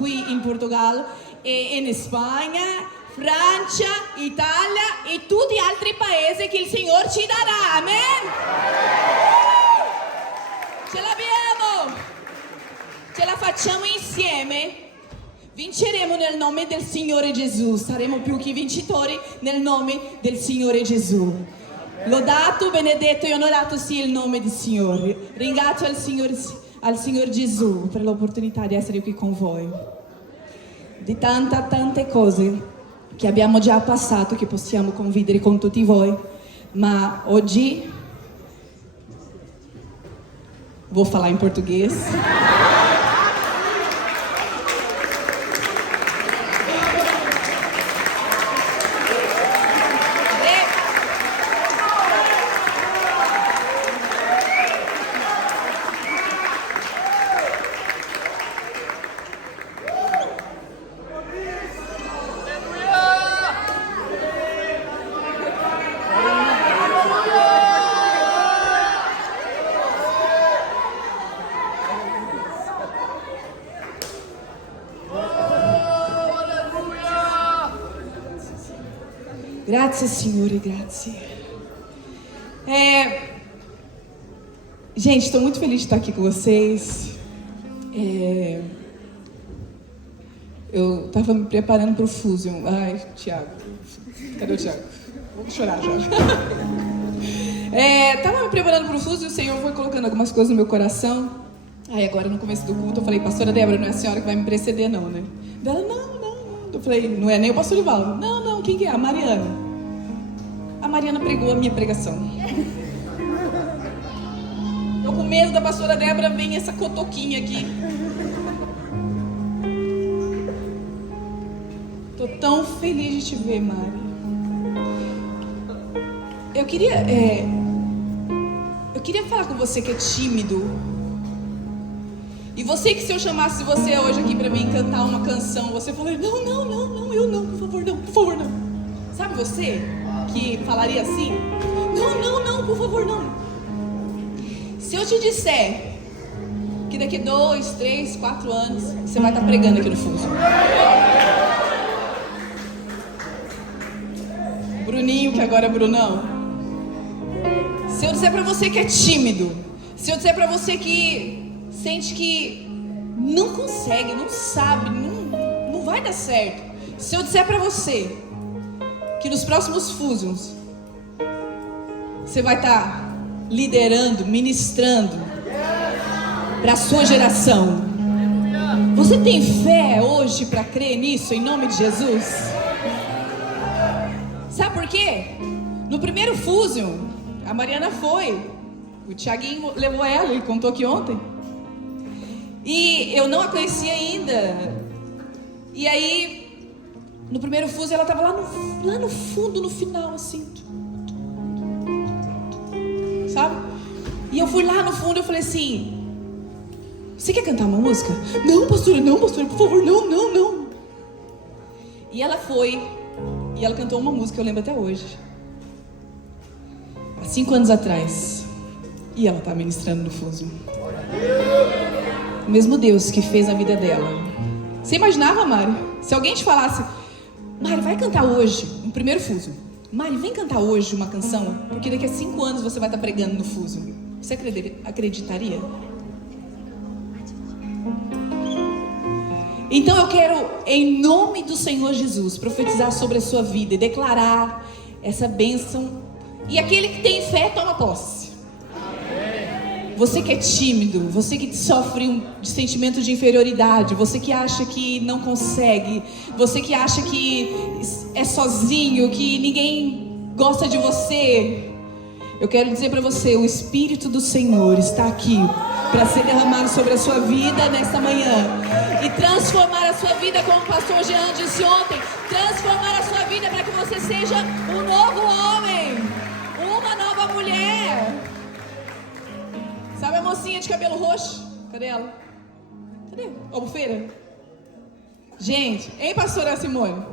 qui in Portogallo e in Spagna, Francia, Italia e tutti gli altri paesi che il Signore ci darà. Amen? Ce l'abbiamo! Ce la facciamo insieme? Vinceremo nel nome del Signore Gesù, saremo più che vincitori nel nome del Signore Gesù. Lodato, benedetto e onorato sia il nome del Signore. Ringrazio al Signor Gesù per l'opportunità di essere qui con voi. Di tante cose che abbiamo già passato, che possiamo condividere con tutti voi, ma oggi vou falar em português. Grazie Signore, grazie. Gente, estou muito feliz de estar aqui com vocês. Eu estava me preparando para o Fusion. Ai, Tiago. Cadê o Tiago? Vou chorar já. Estava me preparando para o Fusion, o Senhor foi colocando algumas coisas no meu coração. Aí agora no começo do culto eu falei, pastora Débora, não é a senhora que vai me preceder não, né? Ela, não. Eu falei, não é nem o pastor Ivaldo. Não, quem que é? A Mariana. A Mariana pregou a minha pregação. Eu com medo da pastora Débora, vem essa cotoquinha aqui. Tô tão feliz de te ver, Mari. Eu queria falar com você que é tímido. E você que se eu chamasse você hoje aqui pra mim cantar uma canção, você falaria, não, eu não, por favor não. Sabe você que falaria assim? Não, por favor não. Se eu te disser que daqui 2, 3, 4 anos você vai estar pregando aqui no Fuso. Bruninho, que agora é Brunão. Se eu disser pra você que é tímido, se eu disser pra você que sente que não consegue, não sabe, não vai dar certo. Se eu disser pra você que nos próximos Fusions você vai estar liderando, ministrando para a sua geração, você tem fé hoje para crer nisso em nome de Jesus? Sabe por quê? No primeiro Fusion, a Mariana foi, o Thiaguinho levou ela, ele contou aqui ontem. E eu não a conhecia ainda. E aí, no primeiro Fuso, ela estava lá no fundo, no final, assim. Sabe? E eu fui lá no fundo e eu falei assim, você quer cantar uma música? Não, pastora, por favor, não. E ela foi, e ela cantou uma música, eu lembro até hoje. Há 5 anos atrás. E ela está ministrando no Fuso. O mesmo Deus que fez a vida dela. Você imaginava, Mari? Se alguém te falasse, Mari, vai cantar hoje, no primeiro Fuso. Mari, vem cantar hoje uma canção, porque daqui a 5 anos você vai estar pregando no Fuso. Você acreditaria? Então eu quero, em nome do Senhor Jesus, profetizar sobre a sua vida e declarar essa bênção. E aquele que tem fé, toma posse. Você que é tímido, você que sofre de sentimento de inferioridade, você que acha que não consegue, você que acha que é sozinho, que ninguém gosta de você, eu quero dizer para você, o Espírito do Senhor está aqui para ser derramado sobre a sua vida nesta manhã e transformar a sua vida, como o pastor Jean disse ontem, transformar a sua vida para que você seja um novo homem, uma nova mulher. Sabe a mocinha de cabelo roxo? Cadê ela? Cadê? Albufeira? Gente, hein, pastora Simone?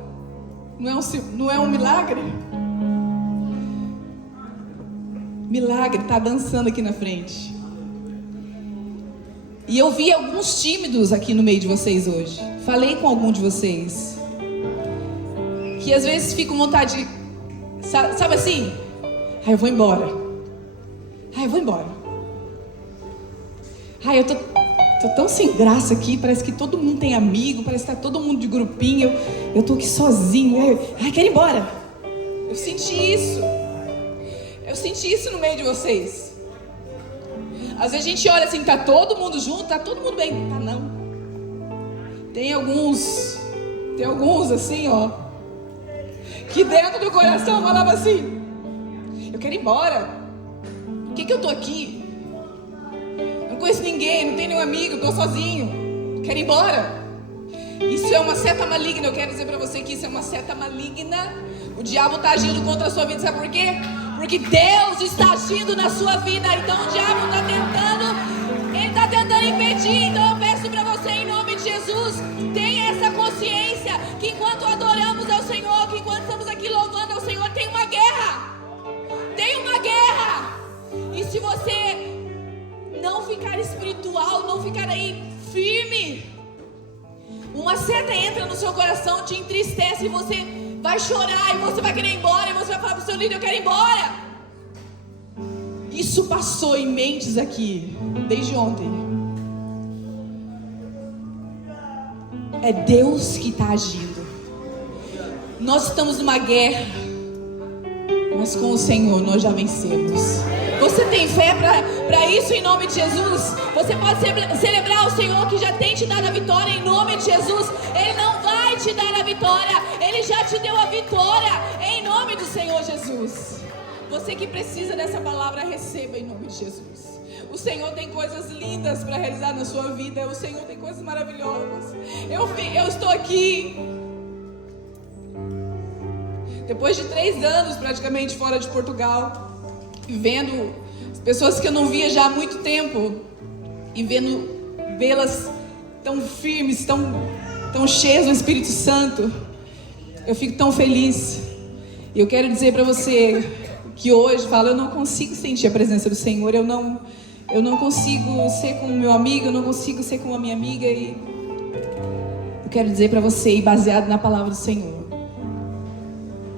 Não é um milagre? Milagre, tá dançando aqui na frente. E eu vi alguns tímidos aqui no meio de vocês hoje. Falei com algum de vocês que às vezes fica com vontade de, sabe assim? Ai, eu vou embora. Ai, eu vou embora. Ai, eu tô tão sem graça aqui. Parece que todo mundo tem amigo. Parece que tá todo mundo de grupinho. Eu tô aqui sozinho. Ai, quero ir embora. Eu senti isso. Eu senti isso no meio de vocês. Às vezes a gente olha assim, tá todo mundo junto, tá todo mundo bem. Tá não. Tem alguns assim, ó, que dentro do coração falava assim: eu quero ir embora. Por que eu tô aqui? Eu não conheço ninguém, não tenho nenhum amigo, tô sozinho. Quero ir embora. Isso é uma seta maligna. Eu quero dizer pra você que isso é uma seta maligna. O diabo está agindo contra a sua vida, sabe por quê? Porque Deus está agindo na sua vida. Então o diabo está tentando impedir. Então eu peço para você, em nome de Jesus, tenha essa consciência que enquanto adoramos ao Senhor, que enquanto estamos aqui louvando ao Senhor, tem uma guerra. Tem uma guerra. E se você não ficar espiritual, não ficar aí firme, uma seta entra no seu coração, te entristece e você vai chorar e você vai querer ir embora, e você vai falar pro seu líder: eu quero ir embora. Isso passou em mentes aqui desde ontem. É Deus que está agindo. Nós estamos numa guerra, mas com o Senhor nós já vencemos. Você tem fé para isso em nome de Jesus? Você pode celebrar o Senhor que já tem te dado a vitória em nome de Jesus. Ele não vai te dar a vitória, Ele já te deu a vitória em nome do Senhor Jesus. Você que precisa dessa palavra, receba em nome de Jesus. O Senhor tem coisas lindas para realizar na sua vida. O Senhor tem coisas maravilhosas. Eu estou aqui depois de 3 anos praticamente fora de Portugal, vendo as pessoas que eu não via já há muito tempo e vê-las tão firmes, tão cheias do Espírito Santo. Eu fico tão feliz. E eu quero dizer para você que hoje eu não consigo sentir a presença do Senhor. Eu não consigo ser com o meu amigo, eu não consigo ser com a minha amiga. E eu quero dizer para você, e baseado na palavra do Senhor,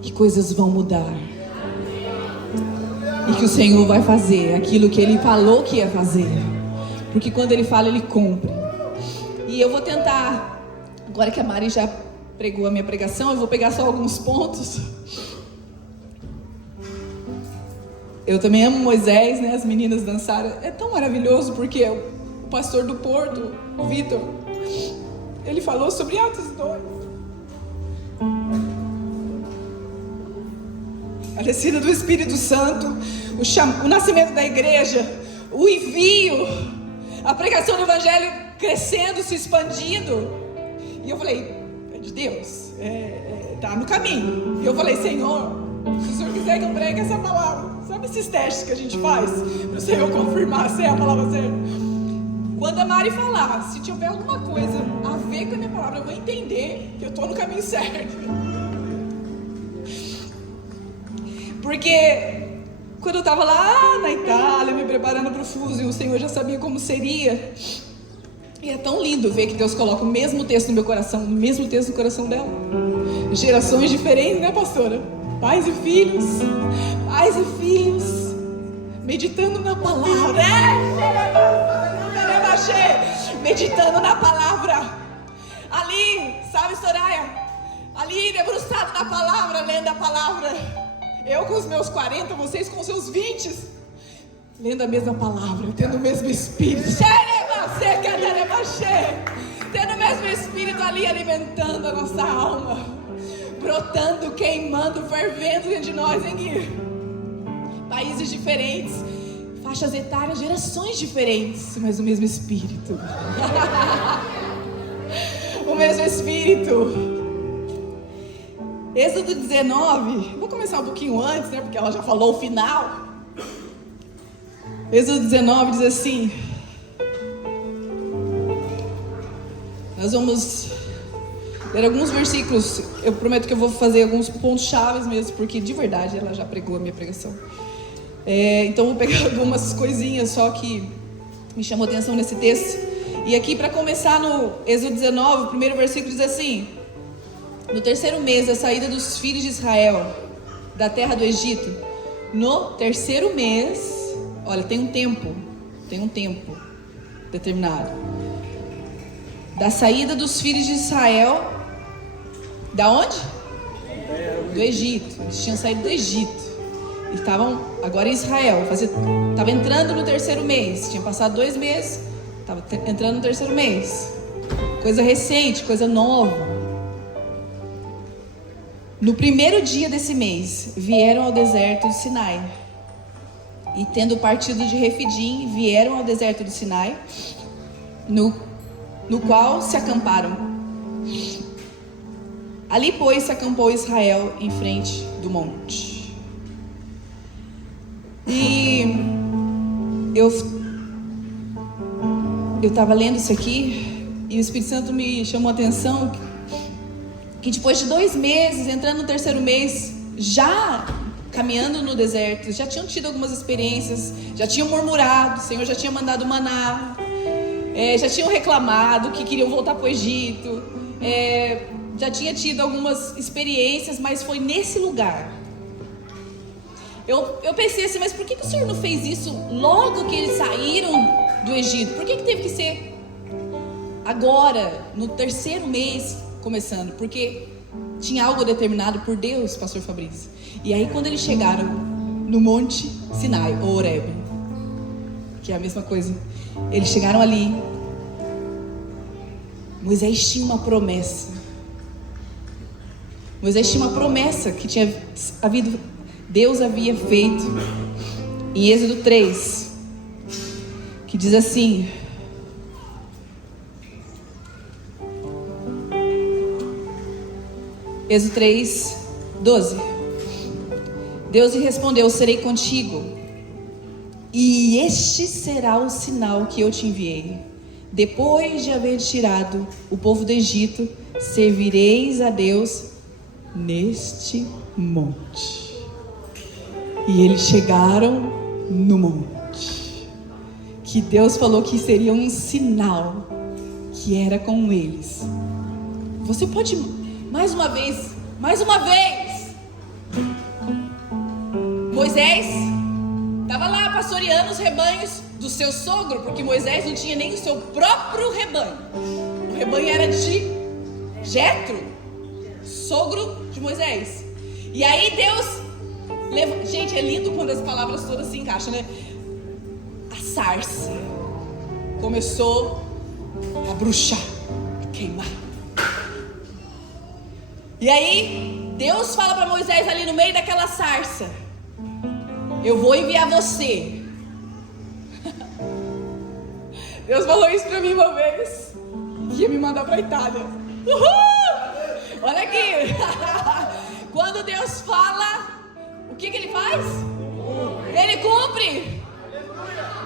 que coisas vão mudar. E que o Senhor vai fazer aquilo que Ele falou que ia fazer. Porque quando Ele fala, Ele cumpre. E eu vou tentar, agora que a Mari já pregou a minha pregação, eu vou pegar só alguns pontos. Eu também amo Moisés, né? As meninas dançaram. É tão maravilhoso porque o pastor do Porto, o Vitor, ele falou sobre Atos 2. A descida do Espírito Santo, o nascimento da igreja, o envio, a pregação do Evangelho crescendo, se expandindo. E eu falei: é de Deus, tá no caminho. E eu falei: Senhor, se o Senhor quiser que eu pregue essa palavra, sabe esses testes que a gente faz para o Senhor confirmar se é a palavra certa? Quando a Mari falar, se tiver alguma coisa a ver com a minha palavra, eu vou entender que eu estou no caminho certo. Porque quando eu estava lá na Itália, me preparando para o Fuso, e o Senhor já sabia como seria. E é tão lindo ver que Deus coloca o mesmo texto no meu coração, o mesmo texto no coração dela. Gerações diferentes, né, pastora? Pais e filhos, meditando na palavra. Meditando na palavra. Ali, sabe, Soraya? Ali, debruçado na palavra, lendo a palavra. Eu com os meus 40, vocês com os seus 20, lendo a mesma palavra, tendo o mesmo Espírito. Tendo o mesmo Espírito ali alimentando a nossa alma, brotando, queimando, fervendo dentro de nós, hein, Gui? Países diferentes, faixas etárias, gerações diferentes, mas o mesmo Espírito. O mesmo Espírito. Êxodo 19, vou começar um pouquinho antes, né, porque ela já falou o final. Êxodo 19 diz assim: nós vamos ler alguns versículos. Eu prometo que eu vou fazer alguns pontos chaves mesmo, porque de verdade ela já pregou a minha pregação. Então vou pegar algumas coisinhas só que me chamou a atenção nesse texto. E aqui para começar no Êxodo 19, o primeiro versículo diz assim: no terceiro mês da saída dos filhos de Israel da terra do Egito, no terceiro mês, olha, tem um tempo determinado, da saída dos filhos de Israel, da onde? Do Egito. Eles tinham saído do Egito, estavam agora em Israel, estava entrando no terceiro mês, tinha passado 2 meses, estava entrando no terceiro mês, coisa recente, coisa nova. No primeiro dia desse mês, vieram ao deserto de Sinai. E tendo partido de Refidim, vieram ao deserto do Sinai, no qual se acamparam. Ali, pois, se acampou Israel em frente do monte. E eu estava lendo isso aqui, e o Espírito Santo me chamou a atenção que depois de 2 meses, entrando no terceiro mês, já caminhando no deserto, já tinham tido algumas experiências, já tinham murmurado, o Senhor já tinha mandado maná, já tinham reclamado que queriam voltar para o Egito, já tinha tido algumas experiências, mas foi nesse lugar. Eu pensei assim, mas por que o Senhor não fez isso logo que eles saíram do Egito? Por que teve que ser agora, no terceiro mês, começando? Porque tinha algo determinado por Deus, pastor Fabrício. E aí quando eles chegaram no monte Sinai, ou Horebe, que é a mesma coisa, eles chegaram ali, Moisés tinha uma promessa. Moisés tinha uma promessa que tinha havido, Deus havia feito em Êxodo 3, que diz assim: Êxodo 3, 12. Deus lhe respondeu: serei contigo, e este será o sinal que eu te enviei. Depois de haver tirado o povo do Egito, servireis a Deus neste monte. E eles chegaram no monte, que Deus falou que seria um sinal, que era com eles. Você pode, mais uma vez, Moisés estava lá pastoreando os rebanhos do seu sogro, porque Moisés não tinha nem o seu próprio rebanho. O rebanho era de Jetro, sogro de Moisés. E aí Deus, gente, é lindo quando as palavras todas se encaixam, né? A sarça começou a bruxar, a queimar. E aí Deus fala para Moisés ali no meio daquela sarça: eu vou enviar você. Deus falou isso para mim uma vez, que ia me mandar para a Itália. Uhul! Olha aqui. Quando Deus fala, o que ele faz? Ele cumpre.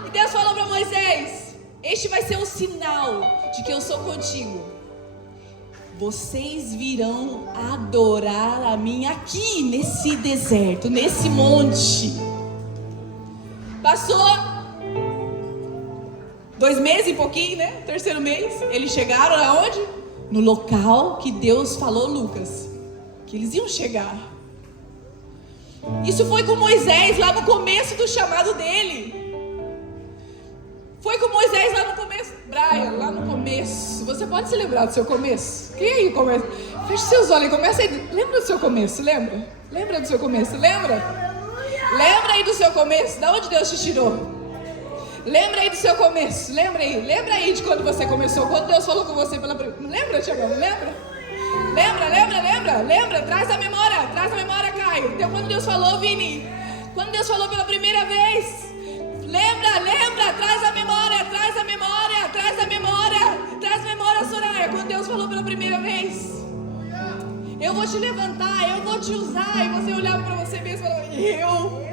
E Deus falou para Moisés: este vai ser um sinal de que eu sou contigo. Vocês virão adorar a mim aqui nesse deserto, nesse monte. Passou 2 meses e pouquinho, né? Terceiro mês, eles chegaram aonde? No local que Deus falou, Lucas, que eles iam chegar. Isso foi com Moisés lá no começo do chamado dele. Foi com Moisés lá no começo. Brian, lá no começo. Você pode se lembrar do seu começo? Quem aí começa? Feche seus olhos e começa aí. Lembra do seu começo? Lembra? Lembra do seu começo? Lembra? Lembra aí do seu começo? Da onde Deus te tirou? Lembra aí do seu começo? Lembra aí de quando você começou? Quando Deus falou com você pela primeira vez? Lembra, Tiagão? Lembra? Traz a memória, Caio. Então, quando Deus falou, Vini, quando Deus falou pela primeira vez, lembra, traz a memória, Soraya. Quando Deus falou pela primeira vez: eu vou te levantar, eu vou te usar. E você olhava para você mesmo e falava: eu.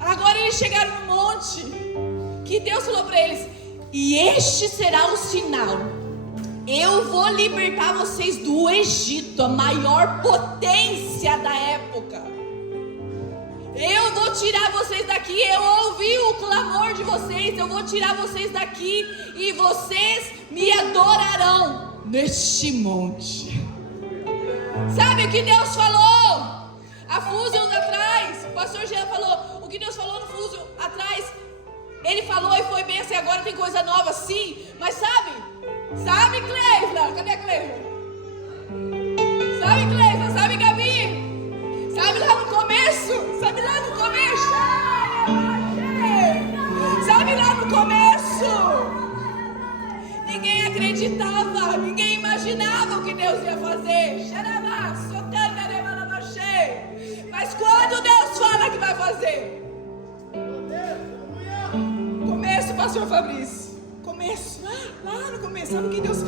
Agora eles chegaram no monte, que Deus falou para eles: e este será o sinal. Eu vou libertar vocês do Egito, a maior potência da época. Eu vou tirar vocês daqui. Eu ouvi o o clamor de vocês, eu vou tirar vocês daqui e vocês me adorarão neste monte. Sabe o que Deus falou? A Fusion atrás, o pastor Jean falou, o que Deus falou no Fusion atrás, ele falou e foi bênção e agora tem coisa nova, sim, mas sabe Cleisla, cadê a Cleisla? Sabe Cleisla, sabe Gabi? Sabe lá no começo? Sabe lá no começo? Sabe lá no começo? Ninguém acreditava, ninguém imaginava o que Deus ia fazer. Mas quando Deus fala que vai fazer? Começo, pastor Fabrício. Começo, lá no começo. Sabe o que Deus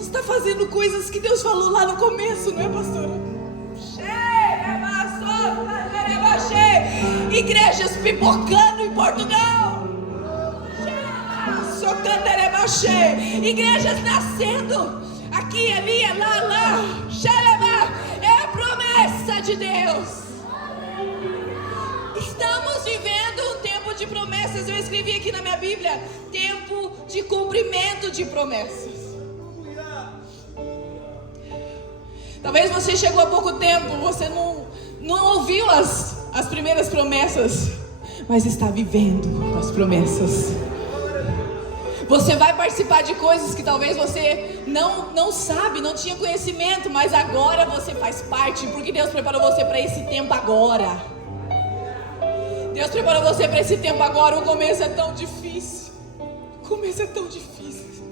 está fazendo coisas que Deus falou lá no começo, não é, pastora? Igrejas pipocando em Portugal. Igrejas nascendo aqui, ali, lá. É a promessa de Deus. Estamos vivendo um tempo de promessas. Eu escrevi aqui na minha Bíblia: tempo de cumprimento de promessas. Talvez você chegou há pouco tempo, você não ouviu as primeiras promessas, mas está vivendo as promessas. Você vai participar de coisas que talvez você não sabe, não tinha conhecimento, mas agora você faz parte, porque Deus preparou você para esse tempo agora. Deus preparou você para esse tempo agora. O começo é tão difícil. O começo é tão difícil.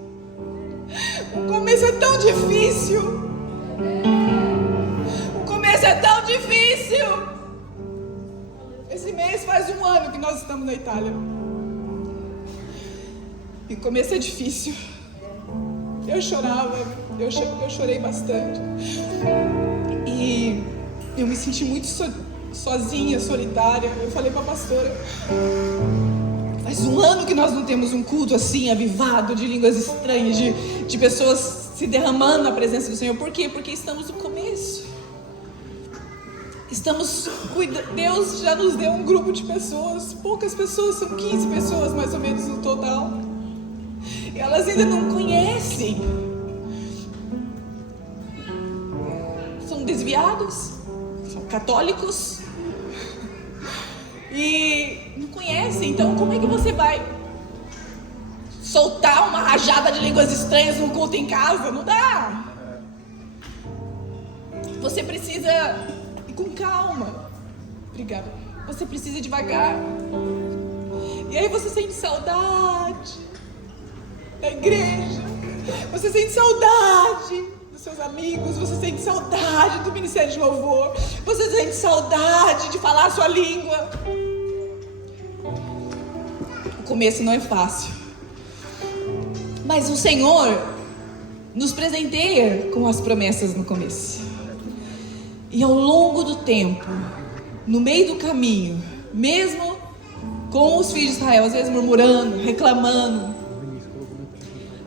O começo é tão difícil. O começo é tão difícil. Esse mês faz 1 ano que nós estamos na Itália. E o começo é difícil. Eu chorava, eu chorei bastante. E eu me senti muito sozinha, solitária. Eu falei para a pastora: faz 1 ano que nós não temos um culto assim, avivado, de línguas estranhas, de pessoas se derramando na presença do Senhor. Por quê? Porque estamos no começo. Deus já nos deu um grupo de pessoas, poucas pessoas, são 15 pessoas mais ou menos no total. E elas ainda não conhecem. São desviados, são católicos e não conhecem. Então como é que você vai soltar uma rajada de línguas estranhas num culto em casa? Não dá. Você precisa ir com calma. Obrigada. Você precisa ir devagar. E aí você sente saudade da igreja. Você sente saudade dos seus amigos. Você sente saudade do ministério de louvor. Você sente saudade de falar a sua língua. O começo não é fácil, mas o Senhor nos presenteia com as promessas no começo. E ao longo do tempo, no meio do caminho, mesmo com os filhos de Israel, às vezes murmurando, reclamando,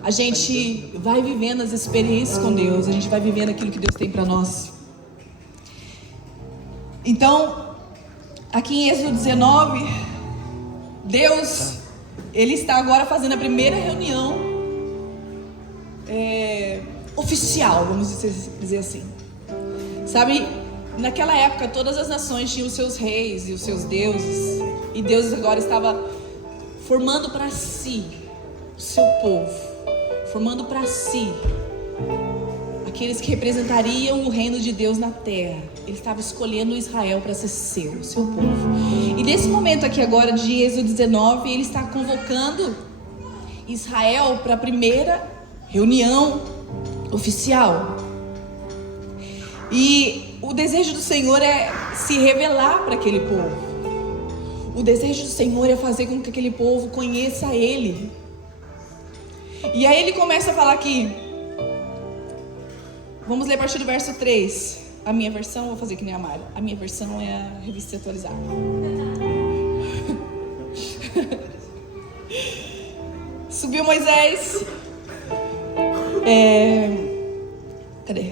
a gente vai vivendo as experiências com Deus, a gente vai vivendo aquilo que Deus tem para nós. Então, aqui em Êxodo 19, Deus, Ele está agora fazendo a primeira reunião oficial, vamos dizer assim. Sabe, naquela época todas as nações tinham os seus reis e os seus deuses, e Deus agora estava formando para si o seu povo, formando para si aqueles que representariam o reino de Deus na terra. Ele estava escolhendo Israel para ser seu povo. E nesse momento aqui agora de Êxodo 19, ele está convocando Israel para a primeira reunião oficial. E o desejo do Senhor é se revelar para aquele povo. O desejo do Senhor é fazer com que aquele povo conheça Ele. E aí ele começa a falar aqui. Vamos ler a partir do verso 3. A minha versão, vou fazer que nem a Mari. A minha versão é a revista atualizada. Subiu Moisés.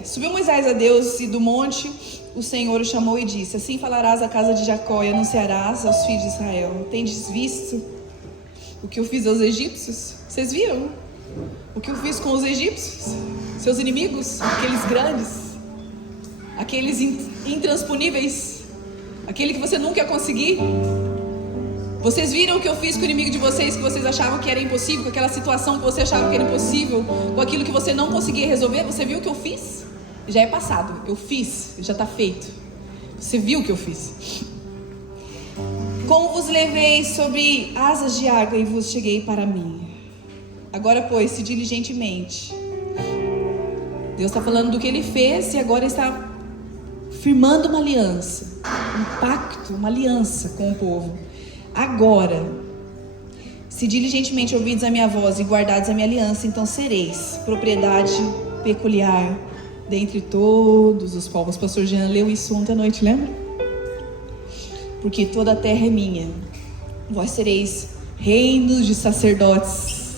Subiu Moisés a Deus do monte o Senhor o chamou e disse: assim falarás à casa de Jacó e anunciarás aos filhos de Israel: tendes visto o que eu fiz aos egípcios? Vocês viram o que eu fiz com os egípcios? Seus inimigos, aqueles grandes, aqueles intransponíveis, aquele que você nunca ia conseguir. Vocês viram o que eu fiz com o inimigo de vocês, que vocês achavam que era impossível, com aquela situação que você achava que era impossível, com aquilo que você não conseguia resolver? Você viu o que eu fiz? Já é passado, eu fiz, já está feito. Você viu o que eu fiz. Como vos levei sobre asas de água e vos cheguei para mim. Agora, pois, se diligentemente. Deus está falando do que Ele fez e agora está firmando uma aliança, um pacto, uma aliança com o povo. Agora, se diligentemente ouvides a minha voz e guardares a minha aliança, então sereis propriedade peculiar dentre todos os povos. Pastor Jean leu isso ontem à noite, lembra? Porque toda a terra é minha, vós sereis reinos de sacerdotes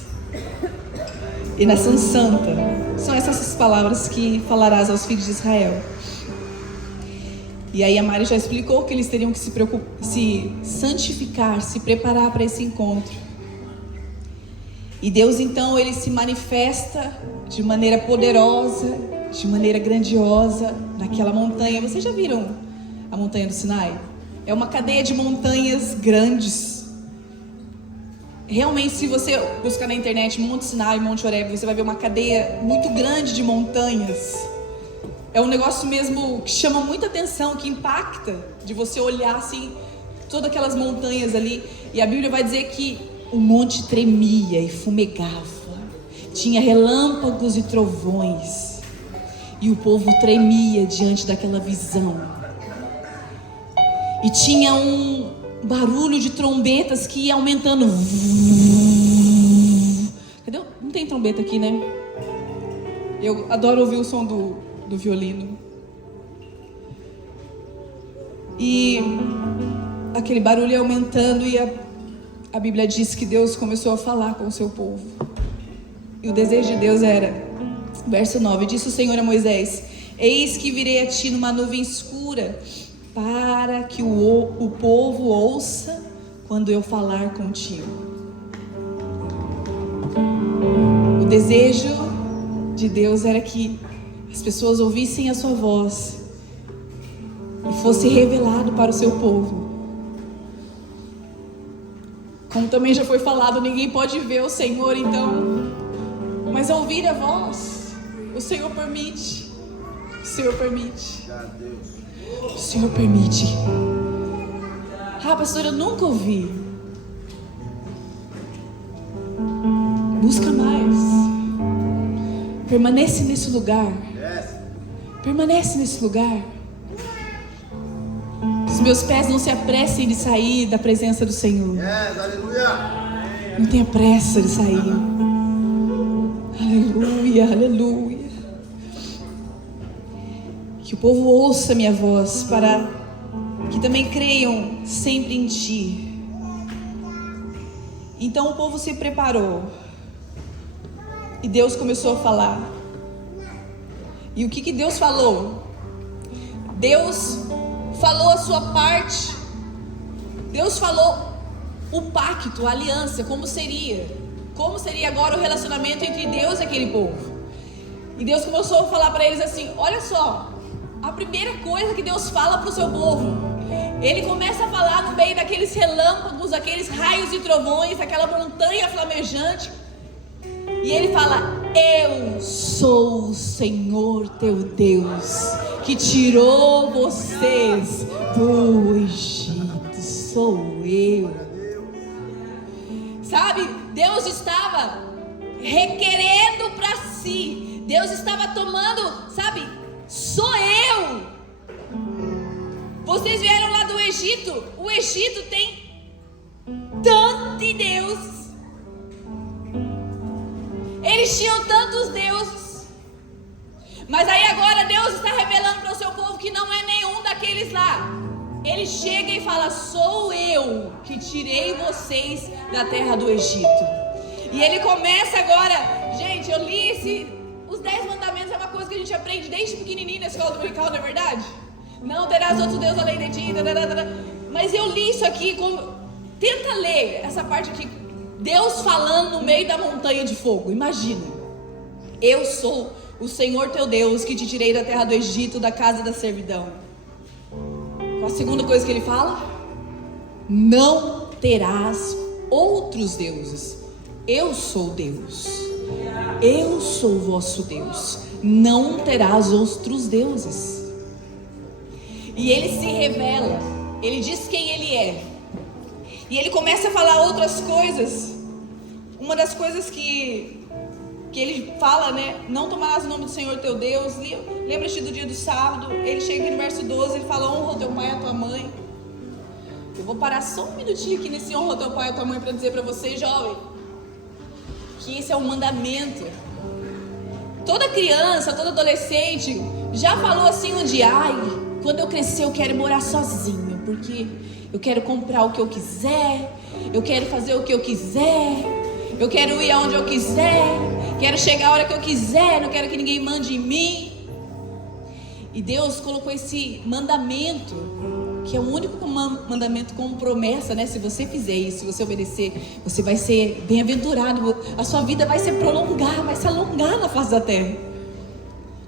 e nação santa. São essas palavras que falarás aos filhos de Israel. E aí a Mari já explicou que eles teriam que se santificar, se preparar para esse encontro. E Deus então, Ele se manifesta de maneira poderosa, de maneira grandiosa naquela montanha. Vocês já viram a montanha do Sinai? É uma cadeia de montanhas grandes. Realmente, se você buscar na internet Monte Sinai, Monte Horeb, você vai ver uma cadeia muito grande de montanhas. É um negócio mesmo que chama muita atenção, que impacta, de você olhar assim, todas aquelas montanhas ali. E a Bíblia vai dizer que o monte tremia e fumegava, tinha relâmpagos e trovões, e o povo tremia diante daquela visão. E tinha um barulho de trombetas que ia aumentando. Cadê? Não tem trombeta aqui, né? Eu adoro ouvir o som do violino. E aquele barulho ia aumentando e a Bíblia diz que Deus começou a falar com o seu povo. E o desejo de Deus era, verso 9, disse o Senhor a Moisés: eis que virei a ti numa nuvem escura, para que o povo ouça quando eu falar contigo. O desejo de Deus era que as pessoas ouvissem a sua voz e fosse revelado para o seu povo. Como também já foi falado, ninguém pode ver o Senhor, então, mas ouvir a voz, o Senhor permite. O Senhor permite. O Senhor permite. Ah, pastor, eu nunca ouvi. Busca mais. Permanece nesse lugar. Permanece nesse lugar. Os meus pés não se apressem de sair da presença do Senhor. Não tenha pressa de sair. Aleluia, aleluia. Que o povo ouça minha voz, para que também creiam sempre em ti. Então o povo se preparou. E Deus começou a falar. E o que Deus falou? Deus falou a sua parte. Deus falou o pacto, a aliança, como seria. Como seria agora o relacionamento entre Deus e aquele povo. E Deus começou a falar para eles assim: olha só, a primeira coisa que Deus fala para o seu povo, Ele começa a falar no meio daqueles relâmpagos, aqueles raios e trovões, aquela montanha flamejante. E Ele fala: eu sou o Senhor teu Deus, que tirou vocês do Egito. Sou eu. Sabe, Deus estava requerendo para si. Deus estava tomando, sabe, sou eu. Vocês vieram lá do Egito. O Egito tem tanto de Deus. Eles tinham tantos deuses. Mas aí agora Deus está revelando para o seu povo que não é nenhum daqueles lá. Ele chega e fala: sou eu que tirei vocês da terra do Egito. E ele começa agora. Gente, eu li os 10 mandamentos. É uma coisa que a gente aprende desde pequenininho na escola dominical, não é verdade? Não terás outro Deus além de ti. Mas eu li isso aqui, tenta ler essa parte aqui. Deus falando no meio da montanha de fogo. Imagina. Eu sou o Senhor teu Deus que te tirei da terra do Egito, da casa da servidão. Qual a segunda coisa que ele fala? Não terás outros deuses. Eu sou Deus. Eu sou o vosso Deus. Não terás outros deuses. E ele se revela. Ele diz quem ele é. E ele começa a falar outras coisas. Uma das coisas que ele fala, né? Não tomarás o nome do Senhor teu Deus. Lembra-te do dia do sábado. Ele chega aqui no verso 12. Ele fala: honra o teu pai e a tua mãe. Eu vou parar só um minutinho aqui nesse honra o teu pai e a tua mãe para dizer para vocês, jovem, que esse é um mandamento. Toda criança, todo adolescente já falou assim um dia: ai, quando eu crescer eu quero morar sozinho, porque eu quero comprar o que eu quiser, eu quero fazer o que eu quiser, eu quero ir aonde eu quiser, quero chegar a hora que eu quiser, não quero que ninguém mande em mim. E Deus colocou esse mandamento, que é o único mandamento com promessa, né? Se você fizer isso, se você obedecer, você vai ser bem-aventurado, a sua vida vai se prolongar, vai se alongar na face da terra.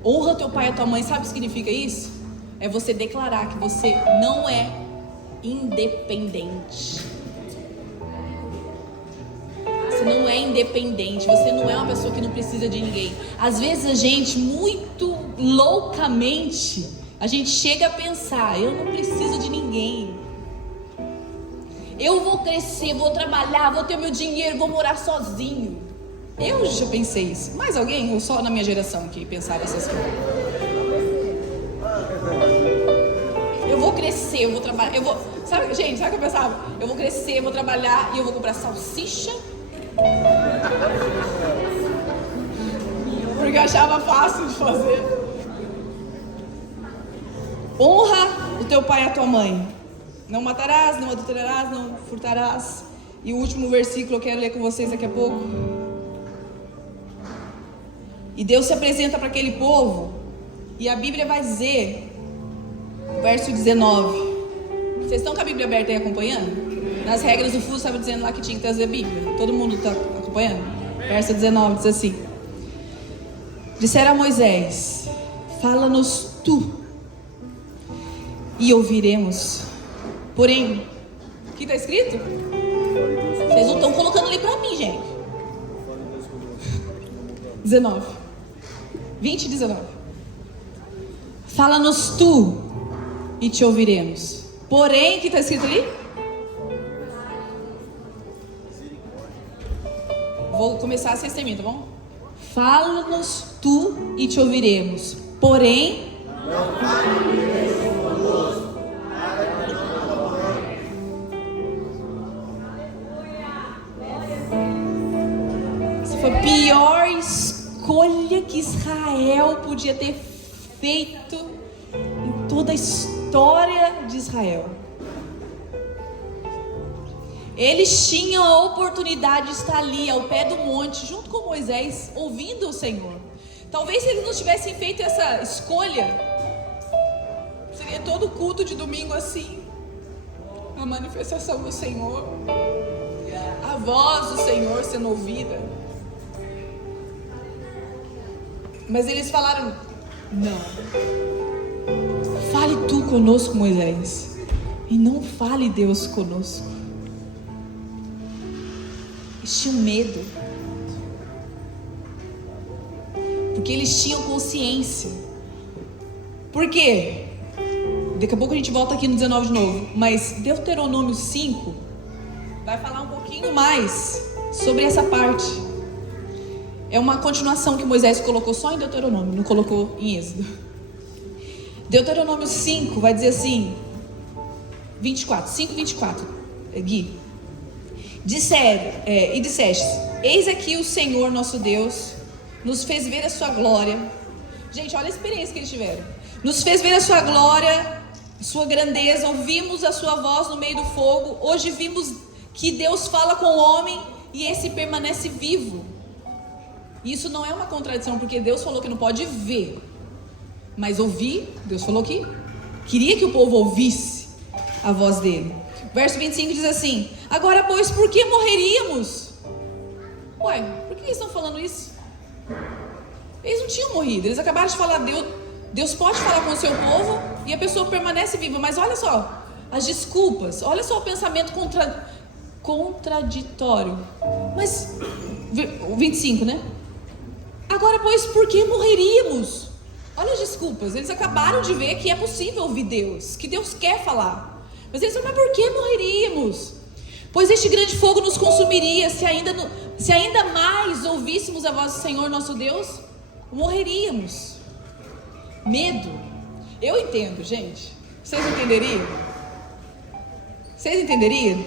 Honra teu pai e a tua mãe. Sabe o que significa isso? É você declarar que você não é independente. Você não é independente, você não é uma pessoa que não precisa de ninguém. Às vezes a gente, muito loucamente, a gente chega a pensar: eu não preciso de ninguém. Eu vou crescer, vou trabalhar, vou ter meu dinheiro, vou morar sozinho. Eu já pensei isso. Mais alguém? Ou só na minha geração que pensava essas coisas? Eu vou crescer, eu vou trabalhar, sabe, gente, sabe o que eu pensava? Eu vou crescer, eu vou trabalhar e eu vou comprar salsicha. Porque eu achava fácil de fazer. Honra o teu pai e a tua mãe. Não matarás, não adulterarás, não furtarás. E o último versículo eu quero ler com vocês daqui a pouco. E Deus se apresenta para aquele povo. E a Bíblia vai dizer, verso 19. Vocês estão com a Bíblia aberta aí acompanhando? Nas regras do FUS estava dizendo lá que tinha que trazer a Bíblia. Todo mundo está acompanhando? Verso 19 diz assim: disseram a Moisés: fala-nos tu e ouviremos. Porém, o que está escrito? Vocês não estão colocando ali para mim, gente. 19. 20 e 19. Fala-nos tu e te ouviremos. Porém, o que está escrito ali? Vou começar, vocês terminam, tá bom? Fala-nos tu e te ouviremos. Porém, não fale conosco. Essa foi a pior escolha que Israel podia ter feito em toda a história de Israel. Eles tinham a oportunidade de estar ali ao pé do monte, junto com Moisés, ouvindo o Senhor. Talvez se eles não tivessem feito essa escolha, seria todo culto de domingo assim, a manifestação do Senhor, a voz do Senhor sendo ouvida. Mas eles falaram: não, fale tu conosco, Moisés, e não fale Deus conosco. Eles tinham medo, porque eles tinham consciência. Por quê? Daqui a pouco a gente volta aqui no 19 de novo, mas Deuteronômio 5 vai falar um pouquinho mais sobre essa parte. É uma continuação que Moisés colocou só em Deuteronômio, não colocou em Êxodo. Deuteronômio 5 vai dizer assim, 24, 5:24, Gui. E disseste: eis aqui o Senhor nosso Deus nos fez ver a sua glória. Gente, olha a experiência que eles tiveram. Nos fez ver a sua glória, sua grandeza, ouvimos a sua voz no meio do fogo. Hoje vimos que Deus fala com o homem e esse permanece vivo. Isso não é uma contradição, porque Deus falou que não pode ver, mas ouvir, Deus falou que Queria que o povo ouvisse a voz dele. Verso 25 diz assim: agora, pois, por que morreríamos? Ué, por que eles estão falando isso? Eles não tinham morrido, eles acabaram de falar, Deus pode falar com o seu povo e a pessoa permanece viva. Mas olha só, as desculpas, olha só o pensamento contraditório. Mas, o 25, né? Agora, pois, por que morreríamos? Olha as desculpas, eles acabaram de ver que é possível ouvir Deus, que Deus quer falar. Mas eles falam, mas por que morreríamos? Pois este grande fogo nos consumiria, se ainda mais ouvíssemos a voz do Senhor nosso Deus, morreríamos. Medo. Eu entendo, gente. Vocês entenderiam? Vocês entenderiam?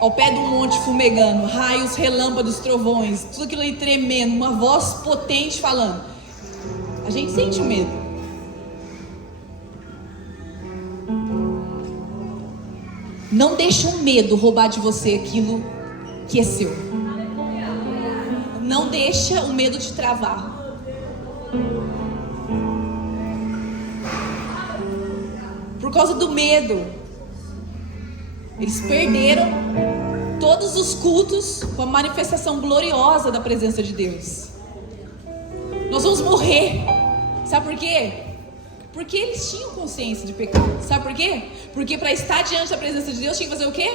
Ao pé de um monte fumegando, raios, relâmpagos, trovões, tudo aquilo aí tremendo, uma voz potente falando. A gente sente o medo. Não deixa o medo roubar de você aquilo que é seu. Não deixa o medo te travar. Por causa do medo, eles perderam todos os cultos com a manifestação gloriosa da presença de Deus. Nós vamos morrer. Sabe por quê? Porque eles tinham consciência de pecado. Sabe por quê? Porque para estar diante da presença de Deus tinha que fazer o quê?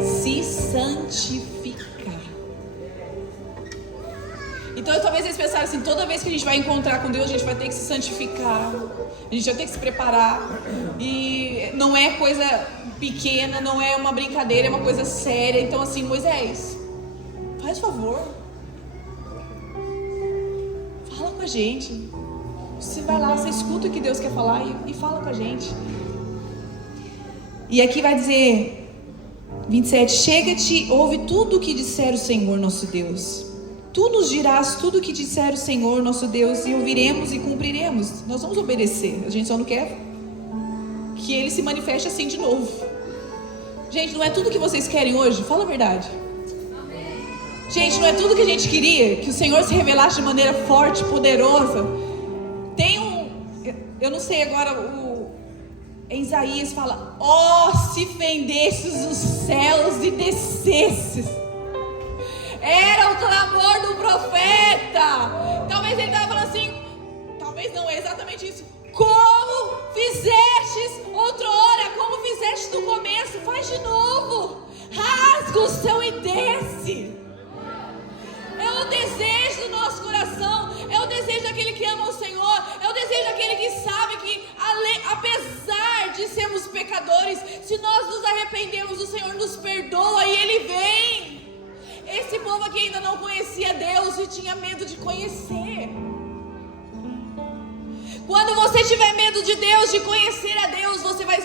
Se santificar. Então talvez eles pensaram assim, toda vez que a gente vai encontrar com Deus, a gente vai ter que se santificar, a gente vai ter que se preparar. E não é coisa pequena, não é uma brincadeira, é uma coisa séria. Então assim, Moisés, faz favor, fala com a gente. Você vai lá, você escuta o que Deus quer falar e fala com a gente. E aqui vai dizer 27, chega-te, ouve tudo o que disser o Senhor nosso Deus. Tu nos dirás tudo o que disser o Senhor nosso Deus, e ouviremos e cumpriremos. Nós vamos obedecer, a gente só não quer que Ele se manifeste assim de novo. Gente, não é tudo que vocês querem hoje? Fala a verdade. Gente, não é tudo que a gente queria? Que o Senhor se revelasse de maneira forte, poderosa. Eu não sei agora, em Isaías fala, se fendesses os céus e descesses. Era o clamor do profeta. Talvez ele estava falando assim, talvez não, é exatamente isso. Como fizestes outrora, como fizeste no começo, faz de novo. Rasga o céu e desce. É o desejo do nosso coração, é o desejo daquele que ama o Senhor, é o desejo daquele que sabe que, apesar de sermos pecadores, se nós nos arrependemos, o Senhor nos perdoa e Ele vem. Esse povo aqui ainda não conhecia Deus e tinha medo de conhecer. Quando você tiver medo de Deus, de conhecer a Deus, você vai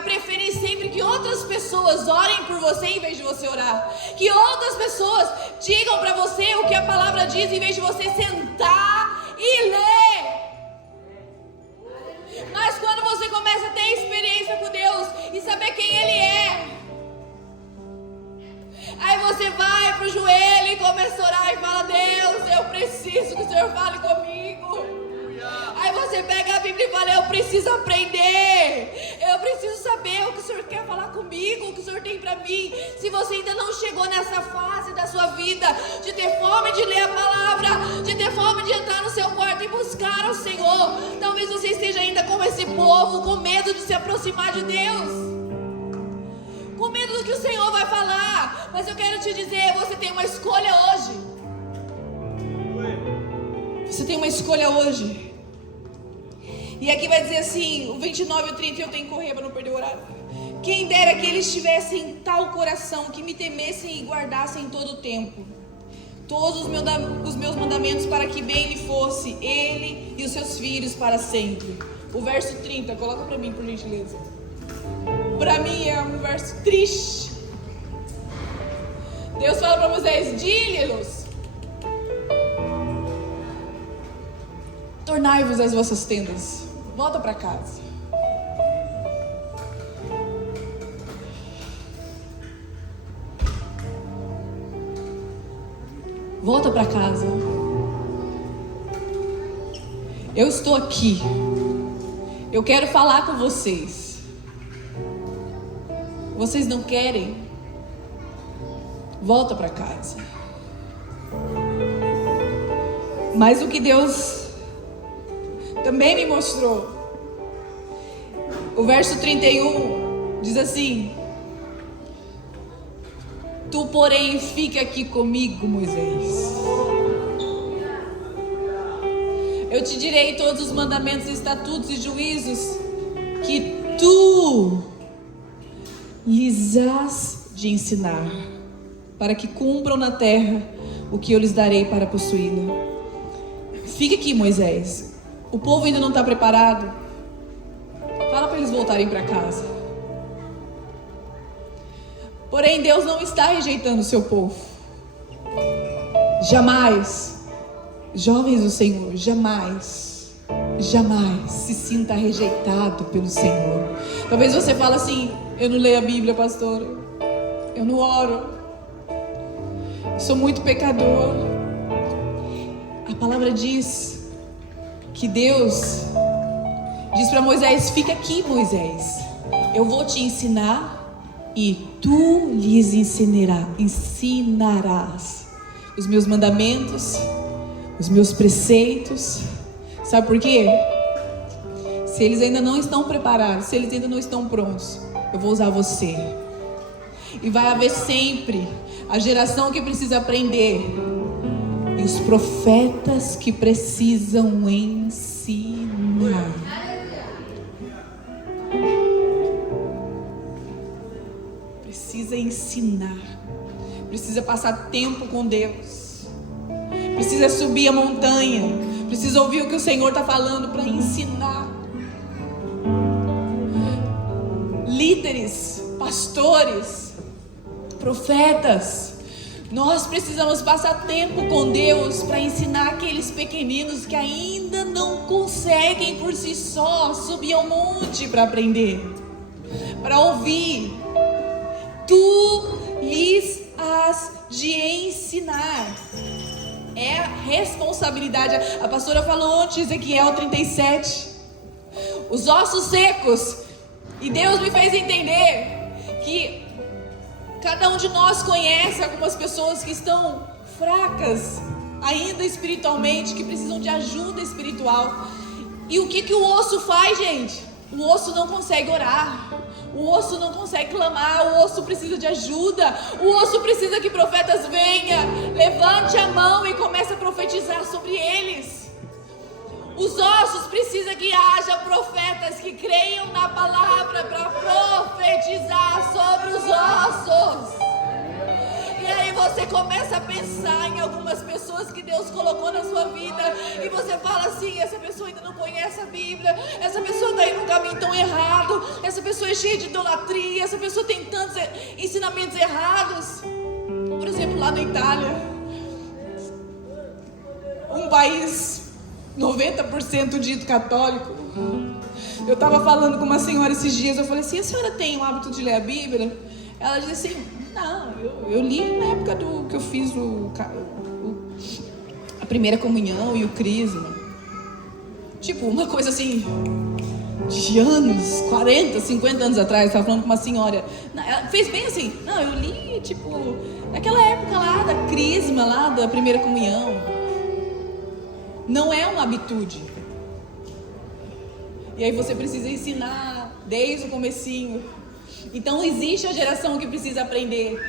preferir sempre que outras pessoas orem por você em vez de você orar. Que outras pessoas digam para você o que a palavra diz em vez de você sentar e ler. Mas quando você começa a ter experiência com Deus e saber quem Ele é, aí você vai pro joelho e começa a orar e fala, Deus, eu preciso que o Senhor fale comigo. Aí você pega a Bíblia e fala, eu preciso aprender, eu preciso saber o que o Senhor quer falar comigo, o que o Senhor tem para mim. Se você ainda não chegou nessa fase da sua vida, de ter fome de ler a palavra, de ter fome de entrar no seu quarto e buscar ao Senhor, talvez você esteja ainda como esse povo, com medo de se aproximar de Deus, com medo do que o Senhor vai falar. Mas eu quero te dizer, você tem uma escolha hoje. Você tem uma escolha hoje. E aqui vai dizer assim, o 29 e o 30, eu tenho que correr para não perder o horário. Quem dera que eles tivessem tal coração, que me temessem e guardassem todo o tempo todos os meus mandamentos, para que bem lhe fosse, ele e os seus filhos para sempre. O verso 30, coloca para mim, por gentileza. Para mim é um verso triste. Deus fala para Moisés, dize-los, tornai-vos as vossas tendas, volta para casa. Volta para casa. Eu estou aqui. Eu quero falar com vocês. Vocês não querem? Volta para casa. Mas o que Deus também me mostrou, o verso 31 diz assim: tu, porém, fica aqui comigo, Moisés. Eu te direi todos os mandamentos, estatutos e juízos que tu lhes has de ensinar, para que cumpram na terra o que eu lhes darei para possuí-la. Fica aqui, Moisés. O povo ainda não está preparado. Fala para eles voltarem para casa. Porém, Deus não está rejeitando o seu povo. Jamais. Jovens do Senhor, jamais se sinta rejeitado pelo Senhor. Talvez você fale assim: eu não leio a Bíblia, pastora, eu não oro, eu sou muito pecador. A palavra diz que Deus diz para Moisés: fica aqui, Moisés, eu vou te ensinar e tu lhes ensinarás os meus mandamentos, os meus preceitos. Sabe por quê? Se eles ainda não estão preparados, se eles ainda não estão prontos, eu vou usar você. E vai haver sempre a geração que precisa aprender e os profetas que precisam ensinar. Precisa ensinar, precisa passar tempo com Deus, precisa subir a montanha, precisa ouvir o que o Senhor está falando para ensinar. Líderes, pastores, profetas, nós precisamos passar tempo com Deus para ensinar aqueles pequeninos que ainda não conseguem por si só subir ao monte para aprender, para ouvir. Tu lhes has de ensinar. É a responsabilidade. A pastora falou ontem, Ezequiel 37, os ossos secos. E Deus me fez entender que cada um de nós conhece algumas pessoas que estão fracas ainda espiritualmente, que precisam de ajuda espiritual. E o que o osso faz, gente? O osso não consegue orar, o osso não consegue clamar, o osso precisa de ajuda, o osso precisa que profetas venham, levante a mão e comece a profetizar sobre eles. Os ossos precisam que haja profetas que creiam na palavra para profetizar sobre os ossos. E aí você começa a pensar em algumas pessoas que Deus colocou na sua vida, e você fala assim: essa pessoa ainda não conhece a Bíblia, essa pessoa está indo num caminho tão errado, essa pessoa é cheia de idolatria, essa pessoa tem tantos ensinamentos errados. Por exemplo, lá na Itália, um país 90% dito católico, eu estava falando com uma senhora esses dias, eu falei assim: a senhora tem o hábito de ler a Bíblia? Ela disse assim: não, eu li na época que eu fiz a primeira comunhão e o crisma. Tipo, uma coisa assim, de anos, 40, 50 anos atrás. Estava falando com uma senhora, ela fez bem assim: não, eu li, tipo, naquela época lá da crisma, lá da primeira comunhão. Não é uma habitude. E aí você precisa ensinar desde o comecinho. Então existe a geração que precisa aprender,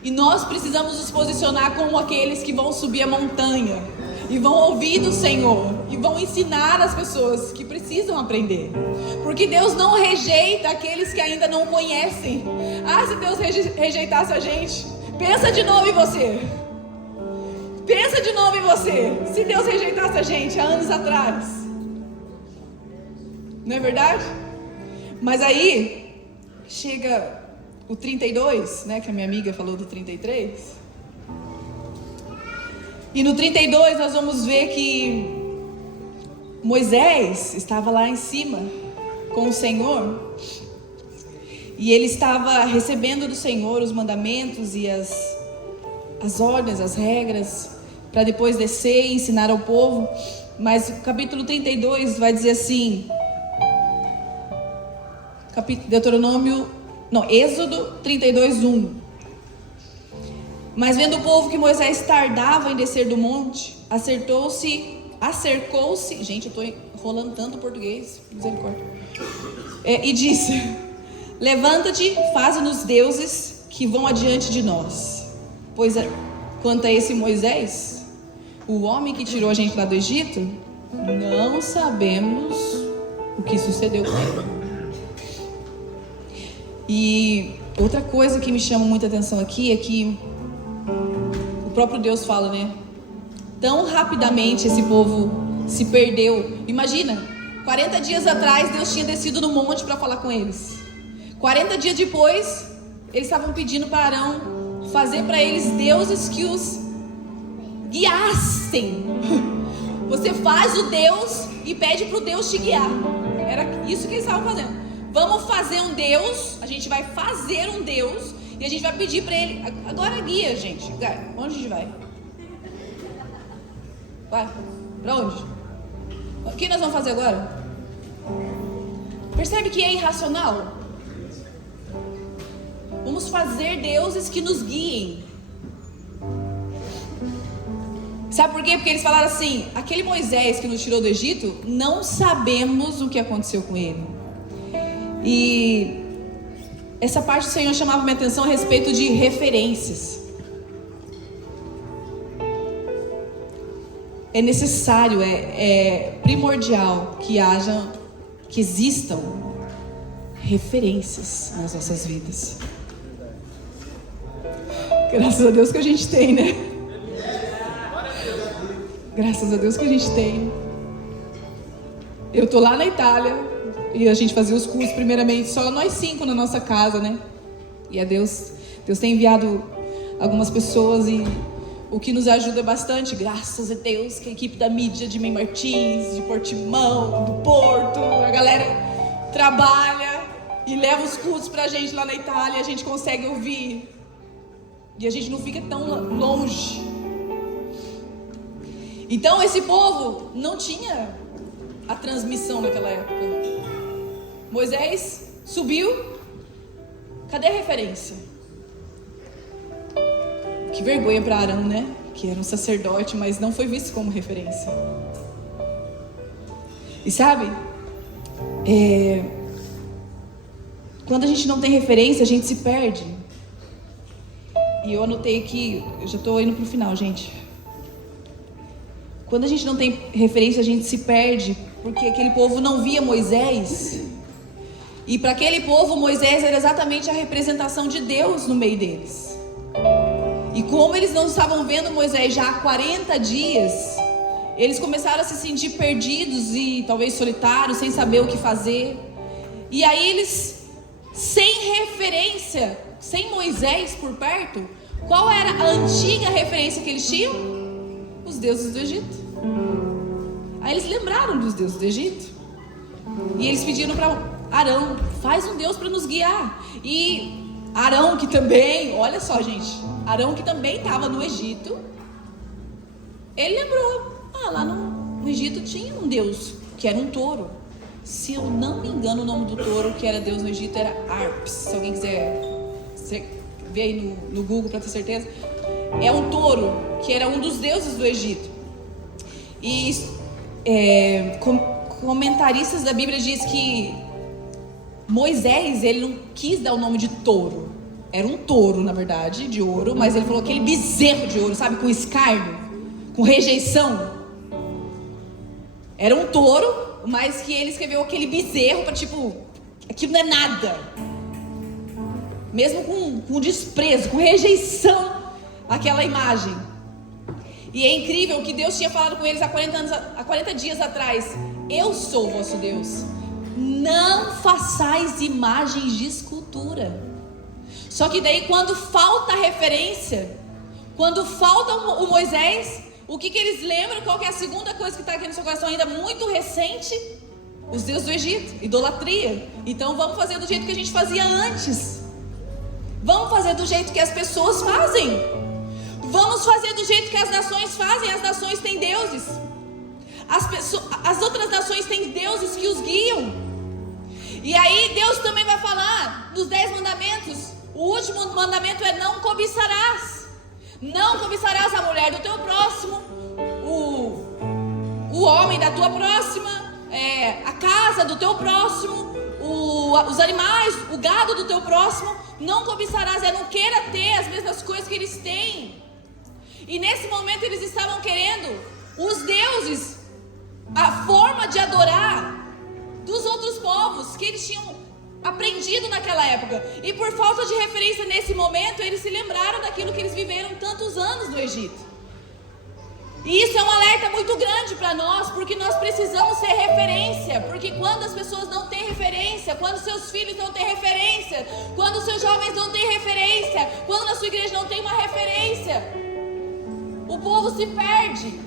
e nós precisamos nos posicionar como aqueles que vão subir a montanha e vão ouvir do Senhor e vão ensinar as pessoas que precisam aprender, porque Deus não rejeita aqueles que ainda não conhecem. Ah, se Deus rejeitasse a gente, pensa de novo em você. Pensa de novo em você. Se Deus rejeitasse a gente há anos atrás, não é verdade? Mas aí chega o 32, né, que a minha amiga falou do 33. E no 32 nós vamos ver que Moisés estava lá em cima com o Senhor. E ele estava recebendo do Senhor os mandamentos e as ordens, as regras, para depois descer e ensinar ao povo. Mas o capítulo 32 vai dizer assim: Êxodo 32:1. Mas vendo o povo que Moisés tardava em descer do monte, acercou-se, gente, eu estou enrolando tanto o português, misericórdia, e disse: levanta-te, faze-nos deuses que vão adiante de nós, pois quanto a esse Moisés, o homem que tirou a gente lá do Egito, não sabemos o que sucedeu com ele. E outra coisa que me chama muita atenção aqui é que o próprio Deus fala, né? Tão rapidamente esse povo se perdeu. Imagina, 40 dias atrás Deus tinha descido no monte para falar com eles. 40 dias depois, eles estavam pedindo para Arão fazer para eles deuses que os guiassem. Você faz o Deus e pede para o Deus te guiar. Era isso que eles estavam fazendo. Vamos fazer um Deus, a gente vai fazer um Deus e a gente vai pedir para ele. Agora guia, gente. Onde a gente vai? Vai, para onde? O que nós vamos fazer agora? Percebe que é irracional? Vamos fazer deuses que nos guiem. Sabe por quê? Porque eles falaram assim: aquele Moisés que nos tirou do Egito, não sabemos o que aconteceu com ele. E essa parte do Senhor chamava minha atenção a respeito de referências. É necessário, é primordial que existam referências nas nossas vidas. Graças a Deus que a gente tem, né? Graças a Deus que a gente tem. Eu tô lá na Itália e a gente fazia os cursos primeiramente só nós 5 na nossa casa, né? E a Deus tem enviado algumas pessoas e o que nos ajuda bastante, graças a Deus, que a equipe da mídia de Mem Martins, de Portimão, do Porto, a galera trabalha e leva os cursos pra gente lá na Itália, a gente consegue ouvir e a gente não fica tão longe. Então esse povo não tinha a transmissão naquela época. Moisés subiu, cadê a referência? Que vergonha para Arão, né? Que era um sacerdote, mas não foi visto como referência. E sabe, quando a gente não tem referência, a gente se perde. E eu anotei aqui, eu já estou indo para o final, gente. Quando a gente não tem referência, a gente se perde, porque aquele povo não via Moisés. E para aquele povo, Moisés era exatamente a representação de Deus no meio deles. E como eles não estavam vendo Moisés já há 40 dias, eles começaram a se sentir perdidos e talvez solitários, sem saber o que fazer. E aí eles, sem referência, sem Moisés por perto, qual era a antiga referência que eles tinham? Os deuses do Egito. Aí eles lembraram dos deuses do Egito. E eles pediram para Arão: faz um Deus para nos guiar. E Arão, que também, olha só, gente, Arão, que também estava no Egito, ele lembrou: lá no Egito tinha um Deus que era um touro. Se eu não me engano, o nome do touro que era Deus no Egito era Arpes. Se alguém quiser ver aí no Google para ter certeza, é um touro que era um dos deuses do Egito. E comentaristas da Bíblia diz que Moisés, ele não quis dar o nome de touro. Era um touro, na verdade, de ouro, mas ele falou aquele bezerro de ouro, sabe, com escárnio, com rejeição. Era um touro, mas que ele escreveu aquele bezerro para tipo, aquilo não é nada. Mesmo com desprezo, com rejeição àquela imagem. E é incrível que Deus tinha falado com eles há 40 dias atrás: eu sou o vosso Deus, não façais imagens de escultura. Só que daí, quando falta a referência, quando falta o Moisés, o que eles lembram? Qual que é a segunda coisa que está aqui no seu coração ainda muito recente? Os deuses do Egito, idolatria. Então vamos fazer do jeito que a gente fazia antes. Vamos fazer do jeito que as pessoas fazem. Vamos fazer do jeito que as nações fazem. As nações têm deuses. As outras nações têm deuses que os guiam. E aí Deus também vai falar nos 10 mandamentos. O último mandamento é: não cobiçarás. Não cobiçarás a mulher do teu próximo, o homem da tua próxima, a casa do teu próximo, os animais, o gado do teu próximo. Não cobiçarás, não queira ter as mesmas coisas que eles têm. E nesse momento eles estavam querendo os deuses, a forma de adorar dos outros povos que eles tinham aprendido naquela época. E por falta de referência nesse momento, eles se lembraram daquilo que eles viveram tantos anos no Egito. E isso é um alerta muito grande para nós, porque nós precisamos ser referência. Porque quando as pessoas não têm referência, quando seus filhos não têm referência, quando seus jovens não têm referência, quando na sua igreja não tem uma referência, o povo se perde.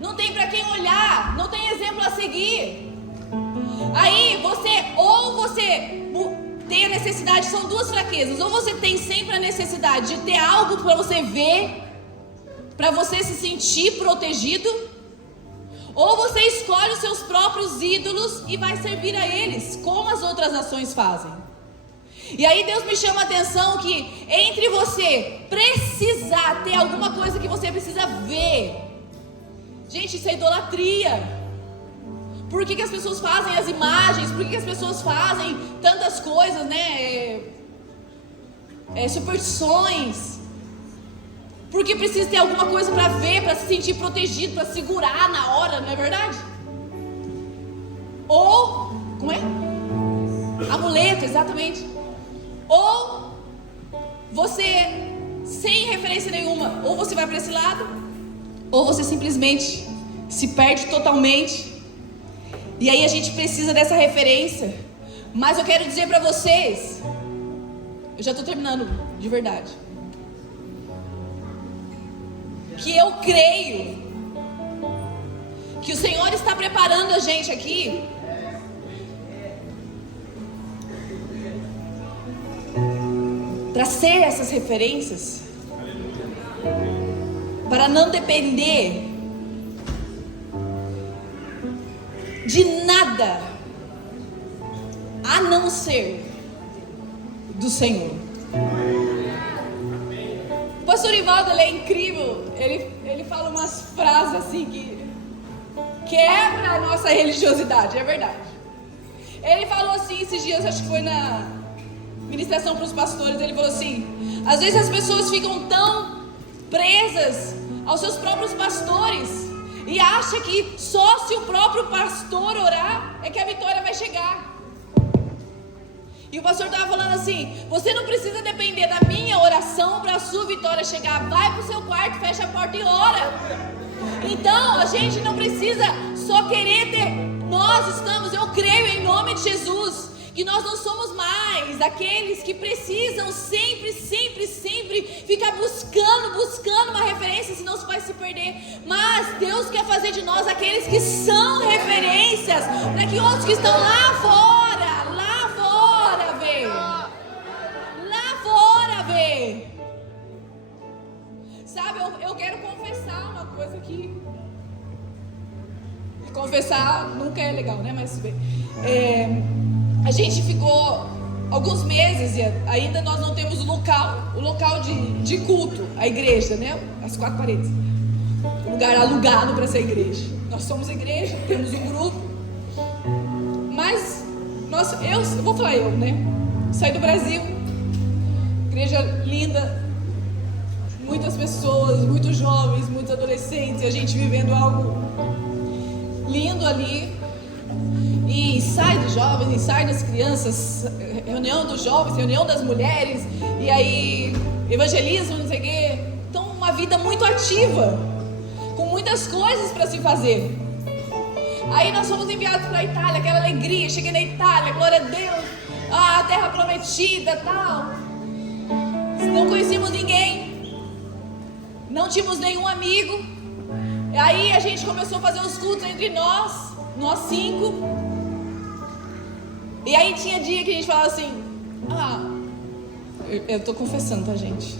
Não tem para quem olhar, não tem exemplo a seguir. Aí você tem a necessidade, são duas fraquezas. Ou você tem sempre a necessidade de ter algo para você ver, para você se sentir protegido, ou você escolhe os seus próprios ídolos e vai servir a eles, como as outras nações fazem. E aí Deus me chama a atenção que entre você precisar ter alguma coisa que você precisa ver, gente, isso é idolatria. Por que as pessoas fazem as imagens? Por que as pessoas fazem tantas coisas, né? Superstições. Porque precisa ter alguma coisa para ver, para se sentir protegido, para segurar na hora, não é verdade? Ou, como é? Amuleto, exatamente. Ou você, sem referência nenhuma, ou você vai para esse lado, ou você simplesmente se perde totalmente. E aí a gente precisa dessa referência. Mas eu quero dizer para vocês, eu já estou terminando, de verdade, que eu creio que o Senhor está preparando a gente aqui para ser essas referências, para não depender de nada a não ser do Senhor. O pastor Ivaldo, ele é incrível. Ele fala umas frases assim que quebra a nossa religiosidade, é verdade. Ele falou assim esses dias, acho que foi na ministração para os pastores. Ele falou assim: às vezes as pessoas ficam tão presas aos seus próprios pastores e acha que só se o próprio pastor orar é que a vitória vai chegar. E o pastor estava falando assim: você não precisa depender da minha oração para a sua vitória chegar. Vai para o seu quarto, fecha a porta e ora. Então a gente não precisa só querer ter. Nós estamos, eu creio em nome de Jesus, que nós não somos mais aqueles que precisam sempre ficar buscando uma referência, senão você vai se perder. Mas Deus quer fazer de nós aqueles que são referências, para que outros que estão lá fora ver. Sabe, eu quero confessar uma coisa aqui. Confessar nunca é legal, né? Mas a gente ficou alguns meses e ainda nós não temos o local de culto, a igreja, né? As 4 paredes. O lugar alugado para essa igreja. Nós somos igreja, temos um grupo. Mas eu vou falar né? Saí do Brasil, igreja linda, muitas pessoas, muitos jovens, muitos adolescentes, e a gente vivendo algo lindo ali. E sai dos jovens, e sai das crianças, reunião dos jovens, reunião das mulheres, e aí evangelismo, não sei o quê. Então uma vida muito ativa, com muitas coisas para se fazer. Aí nós fomos enviados para a Itália, aquela alegria, cheguei na Itália, glória a Deus, a terra prometida, tal. Não conhecíamos ninguém, não tínhamos nenhum amigo. Aí a gente começou a fazer os cultos entre nós 5. E aí tinha dia que a gente falava assim: eu tô confessando, tá, gente?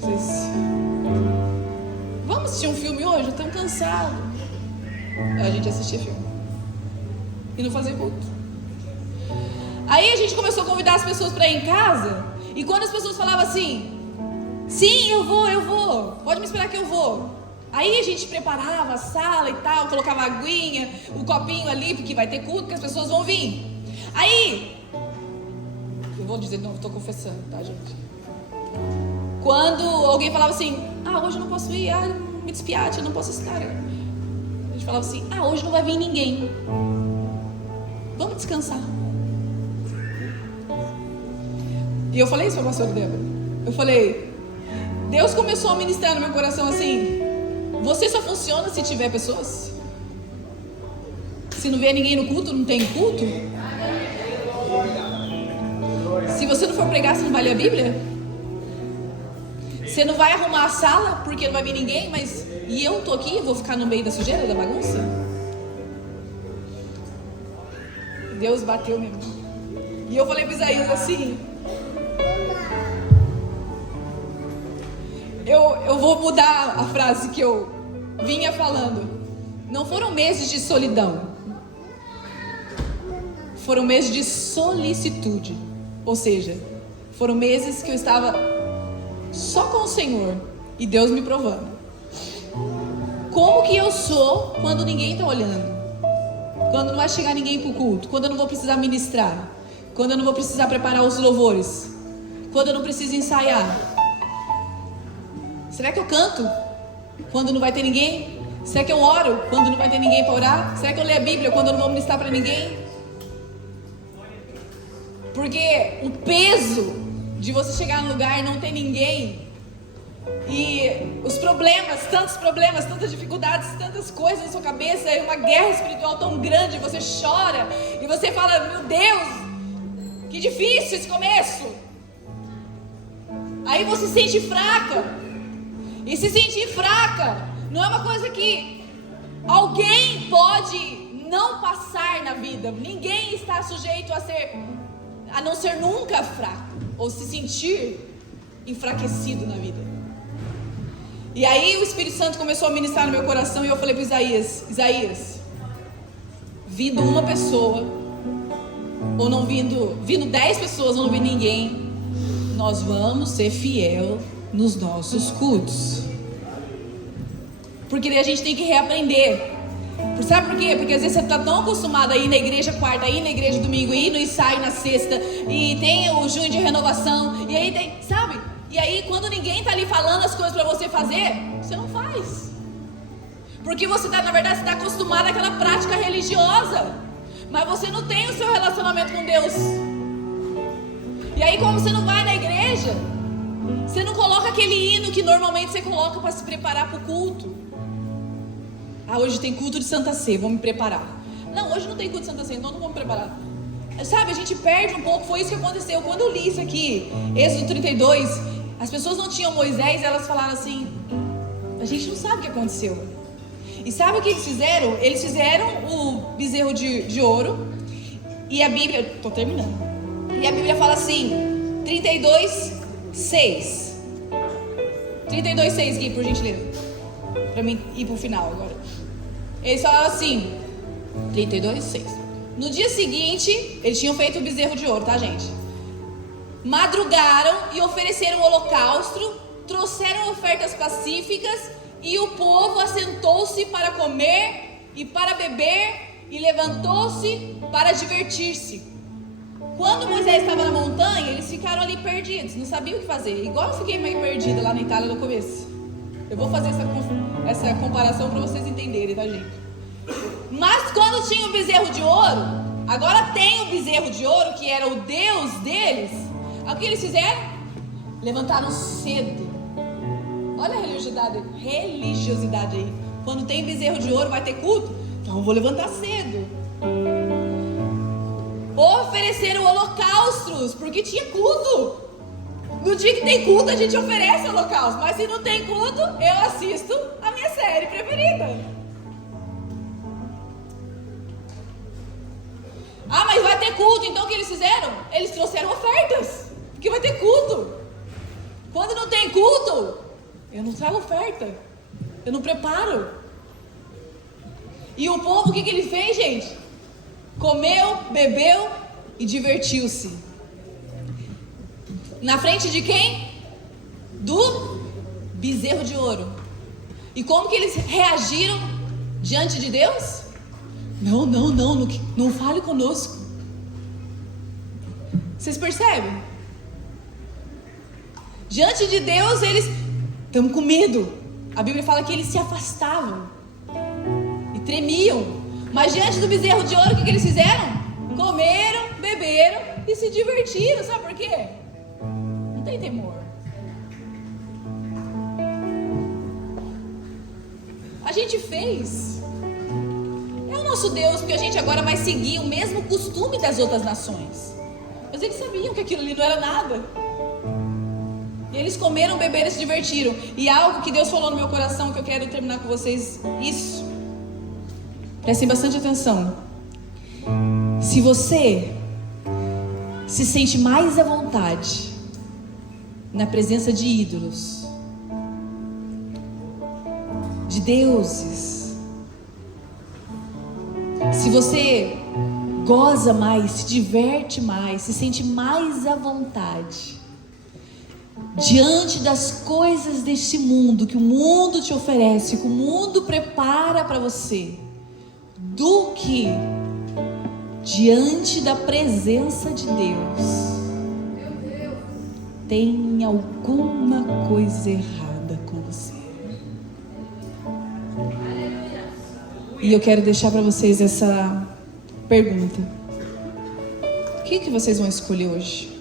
Vamos assistir um filme hoje? Eu tô cansado. A gente assistia filme e não fazia culto. Aí a gente começou a convidar as pessoas para ir em casa. E quando as pessoas falavam assim: sim, eu vou, pode me esperar que eu vou. Aí a gente preparava a sala e tal, colocava a aguinha, o copinho ali, porque vai ter culto, que as pessoas vão vir. Aí, eu vou dizer, não, estou confessando, tá, gente? Quando alguém falava assim: hoje eu não posso ir, me despiate, eu não posso estar. A gente falava assim: hoje não vai vir ninguém, vamos descansar. E eu falei isso para a pastora Débora. Eu falei: Deus começou a ministrar no meu coração assim: você só funciona se tiver pessoas. Se não vier ninguém no culto, não tem culto. Se você não for pregar, você não vai ler a Bíblia. Você não vai arrumar a sala porque não vai vir ninguém, mas e eu tô aqui, vou ficar no meio da sujeira, da bagunça? Deus bateu mesmo. E eu falei para Isaías assim: eu vou mudar a frase que eu vinha falando. Não foram meses de solidão, foram meses de solicitude. Ou seja, foram meses que eu estava só com o Senhor e Deus me provando como que eu sou quando ninguém está olhando, quando não vai chegar ninguém para o culto, quando eu não vou precisar ministrar, quando eu não vou precisar preparar os louvores, quando eu não preciso ensaiar. Será que eu canto quando não vai ter ninguém? Será que eu oro quando não vai ter ninguém para orar? Será que eu leio a Bíblia quando eu não vou ministrar para ninguém? Porque o peso de você chegar no lugar e não ter ninguém, e os problemas, tantas dificuldades, tantas coisas na sua cabeça, é uma guerra espiritual tão grande, você chora e você fala: meu Deus, que difícil esse começo. Aí você se sente fraca. E se sentir fraca não é uma coisa que alguém pode não passar na vida. Ninguém está sujeito a não ser nunca fraco ou se sentir enfraquecido na vida. E aí o Espírito Santo começou a ministrar no meu coração e eu falei para Isaías, vindo uma pessoa ou não vindo 10 pessoas ou não vindo ninguém, nós vamos ser fiel nos nossos cultos. Porque a gente tem que reaprender. Sabe por quê? Porque às vezes você está tão acostumado a ir na igreja quarta, a ir na igreja domingo, a ir no ensaio na sexta, e tem o junho de renovação, e aí tem, sabe? E aí quando ninguém está ali falando as coisas para você fazer, você não faz. Porque você está, na verdade, você está acostumado àquela prática religiosa, mas você não tem o seu relacionamento com Deus. E aí como você não vai na igreja, você não coloca aquele hino que normalmente você coloca para se preparar para o culto. Hoje tem culto de Santa Ceia, vou me preparar. Não, hoje não tem culto de Santa Ceia, então não vou me preparar. Sabe, a gente perde um pouco. Foi isso que aconteceu. Quando eu li isso aqui, Êxodo 32, as pessoas não tinham Moisés, elas falaram assim: a gente não sabe o que aconteceu. E sabe o que eles fizeram? Eles fizeram o bezerro de ouro. E a Bíblia, estou terminando. E a Bíblia fala assim, 32:6. 32:6, Gui, por gentileza, para mim ir para o final agora. Eles falaram assim, 32:6. No dia seguinte, eles tinham feito o bezerro de ouro, tá, gente? Madrugaram e ofereceram holocausto, trouxeram ofertas pacíficas, e o povo assentou-se para comer e para beber, e levantou-se para divertir-se. Quando Moisés estava na montanha, eles ficaram ali perdidos, não sabiam o que fazer. Igual eu fiquei meio perdida lá na Itália no começo. Eu vou fazer essa comparação para vocês entenderem, tá, gente? Mas quando tinha o bezerro de ouro, agora tem o bezerro de ouro, que era o Deus deles. O que eles fizeram? Levantaram cedo. Olha a religiosidade aí. Quando tem bezerro de ouro, vai ter culto? Então eu vou levantar cedo. Ofereceram holocaustos, porque tinha culto. No dia que tem culto, a gente oferece holocausto. Mas se não tem culto, eu assisto a minha série preferida. Mas vai ter culto. Então o que eles fizeram? Eles trouxeram ofertas, porque vai ter culto. Quando não tem culto, eu não trago oferta, eu não preparo. E o povo, o que ele fez, gente? Comeu, bebeu e divertiu-se. Na frente de quem? Do bezerro de ouro. E como que eles reagiram diante de Deus? Não fale conosco. Vocês percebem? Diante de Deus eles estão com medo. A Bíblia fala que eles se afastavam e tremiam. Mas diante do bezerro de ouro, o que eles fizeram? Comeram, beberam e se divertiram. Sabe por quê? Não tem temor. A gente fez. É o nosso Deus, porque a gente agora vai seguir o mesmo costume das outras nações. Mas eles sabiam que aquilo ali não era nada. E eles comeram, beberam e se divertiram. E algo que Deus falou no meu coração, que eu quero terminar com vocês, isso. Prestem bastante atenção. Se você se sente mais à vontade na presença de ídolos, de deuses, se você goza mais, se diverte mais, se sente mais à vontade diante das coisas deste mundo, que o mundo te oferece, que o mundo prepara para você, do que diante da presença de Deus, tem alguma coisa errada com você. E eu quero deixar para vocês essa pergunta: o que vocês vão escolher hoje?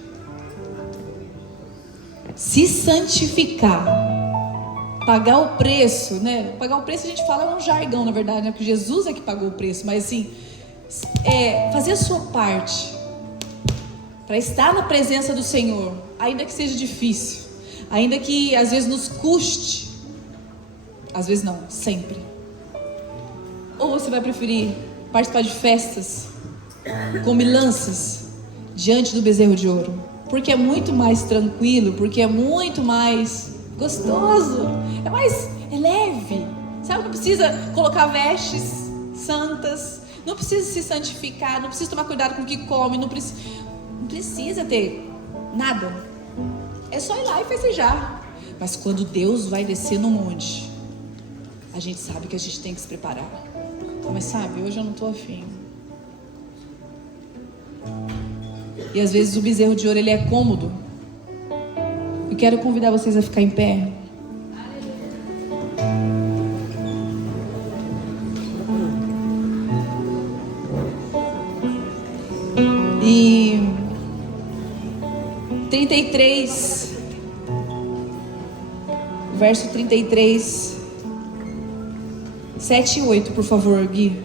Se santificar, pagar o preço, né? Pagar o preço a gente fala é um jargão, na verdade, né? Porque Jesus é que pagou o preço, mas assim, fazer a sua parte para estar na presença do Senhor, ainda que seja difícil, ainda que às vezes nos custe, às vezes não, sempre. Ou você vai preferir participar de festas, comilanças, diante do bezerro de ouro? Porque é muito mais tranquilo, porque é muito mais gostoso, é leve, sabe? Não precisa colocar vestes santas, não precisa se santificar, não precisa tomar cuidado com o que come, não precisa ter nada, é só ir lá e festejar. Mas quando Deus vai descer no monte, a gente sabe que a gente tem que se preparar. Mas sabe, hoje eu não estou afim. E às vezes o bezerro de ouro, ele é cômodo. Eu quero convidar vocês a ficar em pé. E 33, verso 33, 7 e 8, por favor, Gui.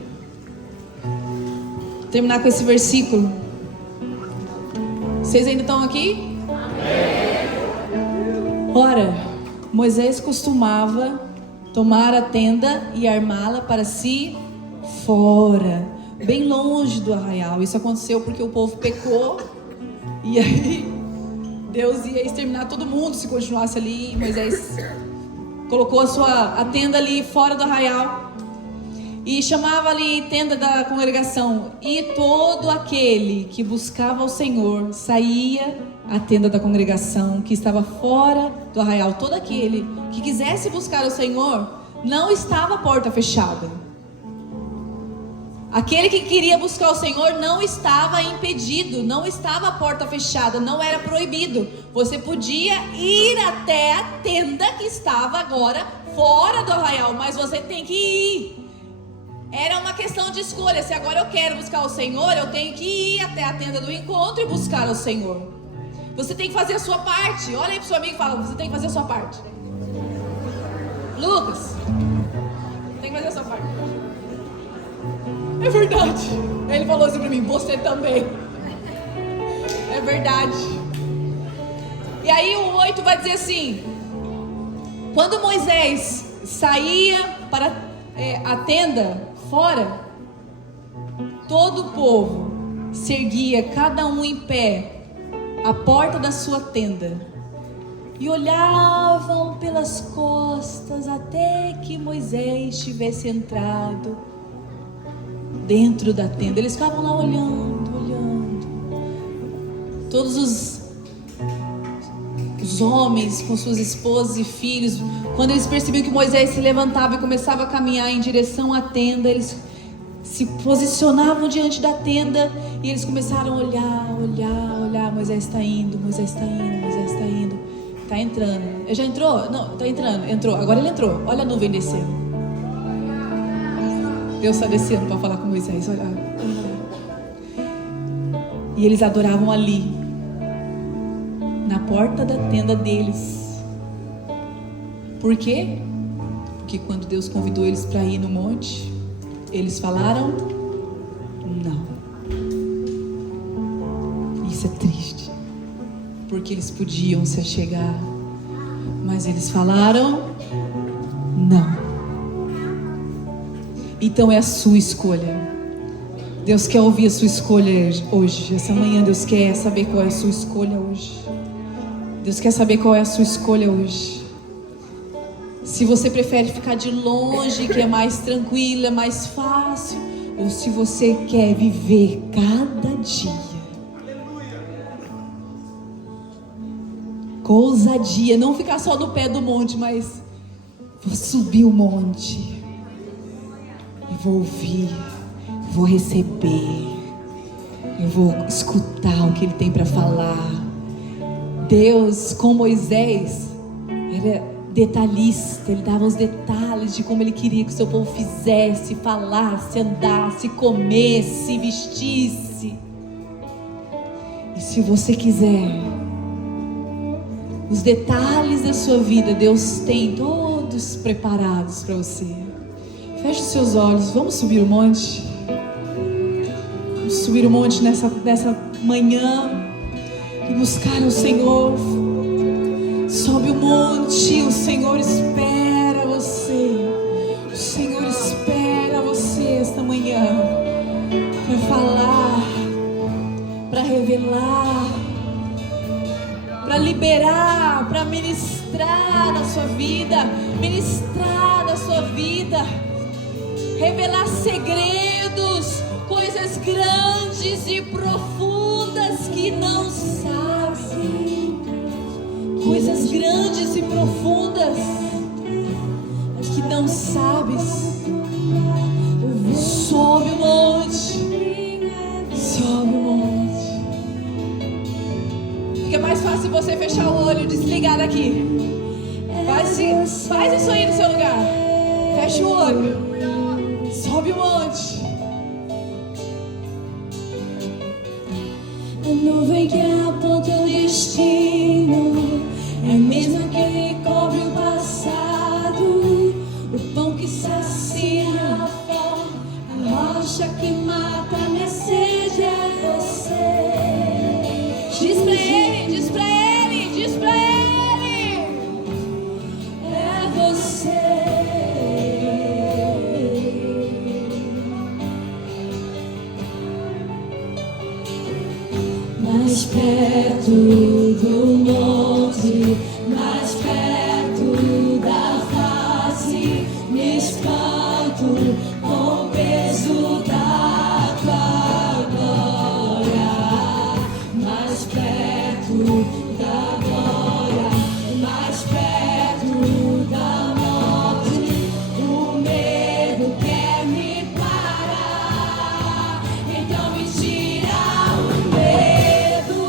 Vou terminar com esse versículo. Vocês ainda estão aqui? Amém. Ora, Moisés costumava tomar a tenda e armá-la para si fora, bem longe do arraial. Isso aconteceu porque o povo pecou e aí Deus ia exterminar todo mundo se continuasse ali. Moisés colocou a tenda ali fora do arraial e chamava ali tenda da congregação. E todo aquele que buscava o Senhor saía à tenda da congregação que estava fora do arraial. Todo aquele que quisesse buscar o Senhor, não estava a porta fechada. Aquele que queria buscar o Senhor não estava impedido, não estava a porta fechada, não era proibido. Você podia ir até a tenda que estava agora fora do arraial, mas você tem que ir. Era uma questão de escolha. Se agora eu quero buscar o Senhor, eu tenho que ir até a tenda do encontro e buscar o Senhor. Você tem que fazer a sua parte. Olha aí pro seu amigo e fala: você tem que fazer a sua parte. Lucas, tem que fazer a sua parte. É verdade. Ele falou assim pra mim: você também. É verdade. E aí o 8 vai dizer assim: quando Moisés saía para a tenda fora, todo o povo se erguia, cada um em pé, à porta da sua tenda, e olhavam pelas costas até que Moisés tivesse entrado dentro da tenda. Eles ficavam lá olhando, olhando. Todos os homens com suas esposas e filhos, quando eles percebiam que Moisés se levantava e começava a caminhar em direção à tenda, eles se posicionavam diante da tenda e eles começaram a olhar. Moisés está indo, Moisés está indo. Está entrando. Ele já entrou? Não, está entrando. Entrou. Agora ele entrou. Olha a nuvem descendo. Deus está descendo para falar com Moisés. Olha. E eles adoravam ali, na porta da tenda deles. Por quê? Porque quando Deus convidou eles para ir no monte, eles falaram não. Isso é triste, porque eles podiam se achegar, mas eles falaram não. Então é a sua escolha. Deus quer ouvir a sua escolha hoje. Essa manhã Deus quer saber qual é a sua escolha hoje. Deus quer saber qual é a sua escolha hoje. Se você prefere ficar de longe, que é mais tranquilo, é mais fácil, ou se você quer viver cada dia com ousadia, não ficar só no pé do monte, mas vou subir o monte e vou ouvir, vou receber, eu vou escutar o que Ele tem para falar. Deus, com Moisés, Ele é detalhista, Ele dava os detalhes de como Ele queria que o seu povo fizesse, falasse, andasse, comesse, vestisse. E se você quiser os detalhes da sua vida, Deus tem todos preparados para você. Feche os seus olhos, vamos subir o monte. Vamos subir o monte nessa manhã e buscar o Senhor. Sobe o monte, o Senhor espera você. O Senhor espera você esta manhã para falar, para revelar, para liberar, para ministrar na sua vida, revelar segredos, coisas grandes e profundas que não sabem. Coisas grandes e profundas que não sabes. Sobe o monte. Sobe o monte. Fica mais fácil você fechar o olho e desligar daqui. Faz isso aí no seu lugar. Fecha o olho. Sobe o monte. A nuvem que aponta o destino é a mesma que cobre o passado, o pão que sacia a fome, a rocha que mata a minha sede é você. Diz pra ele, diz pra ele, diz pra ele, é você. Mais perto do monte, mais perto da face, me espanto com o peso da tua glória. Mais perto da glória, mais perto da morte, o medo quer me parar, então me tira o medo.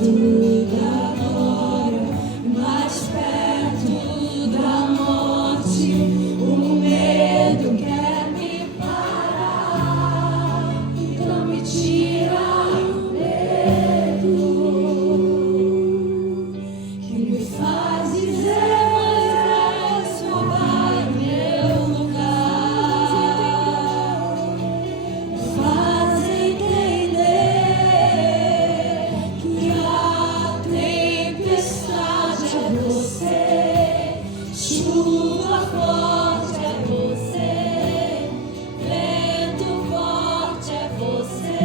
da glória, mais perto da morte. O medo quer me parar, não me tira o medo que me faz dizer Moisés, vai em meu lugar, me faz entender que a tempestade é você, chuva forte é você, vento forte é você,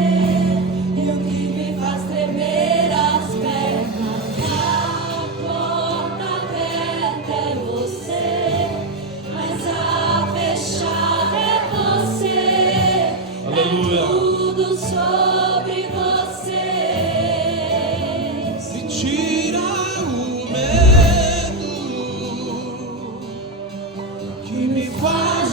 e o que me faz tremer as pernas, a porta aberta é você, mas a fechada é você. Aleluia. É tudo sobre você. Me tira o medo que me faz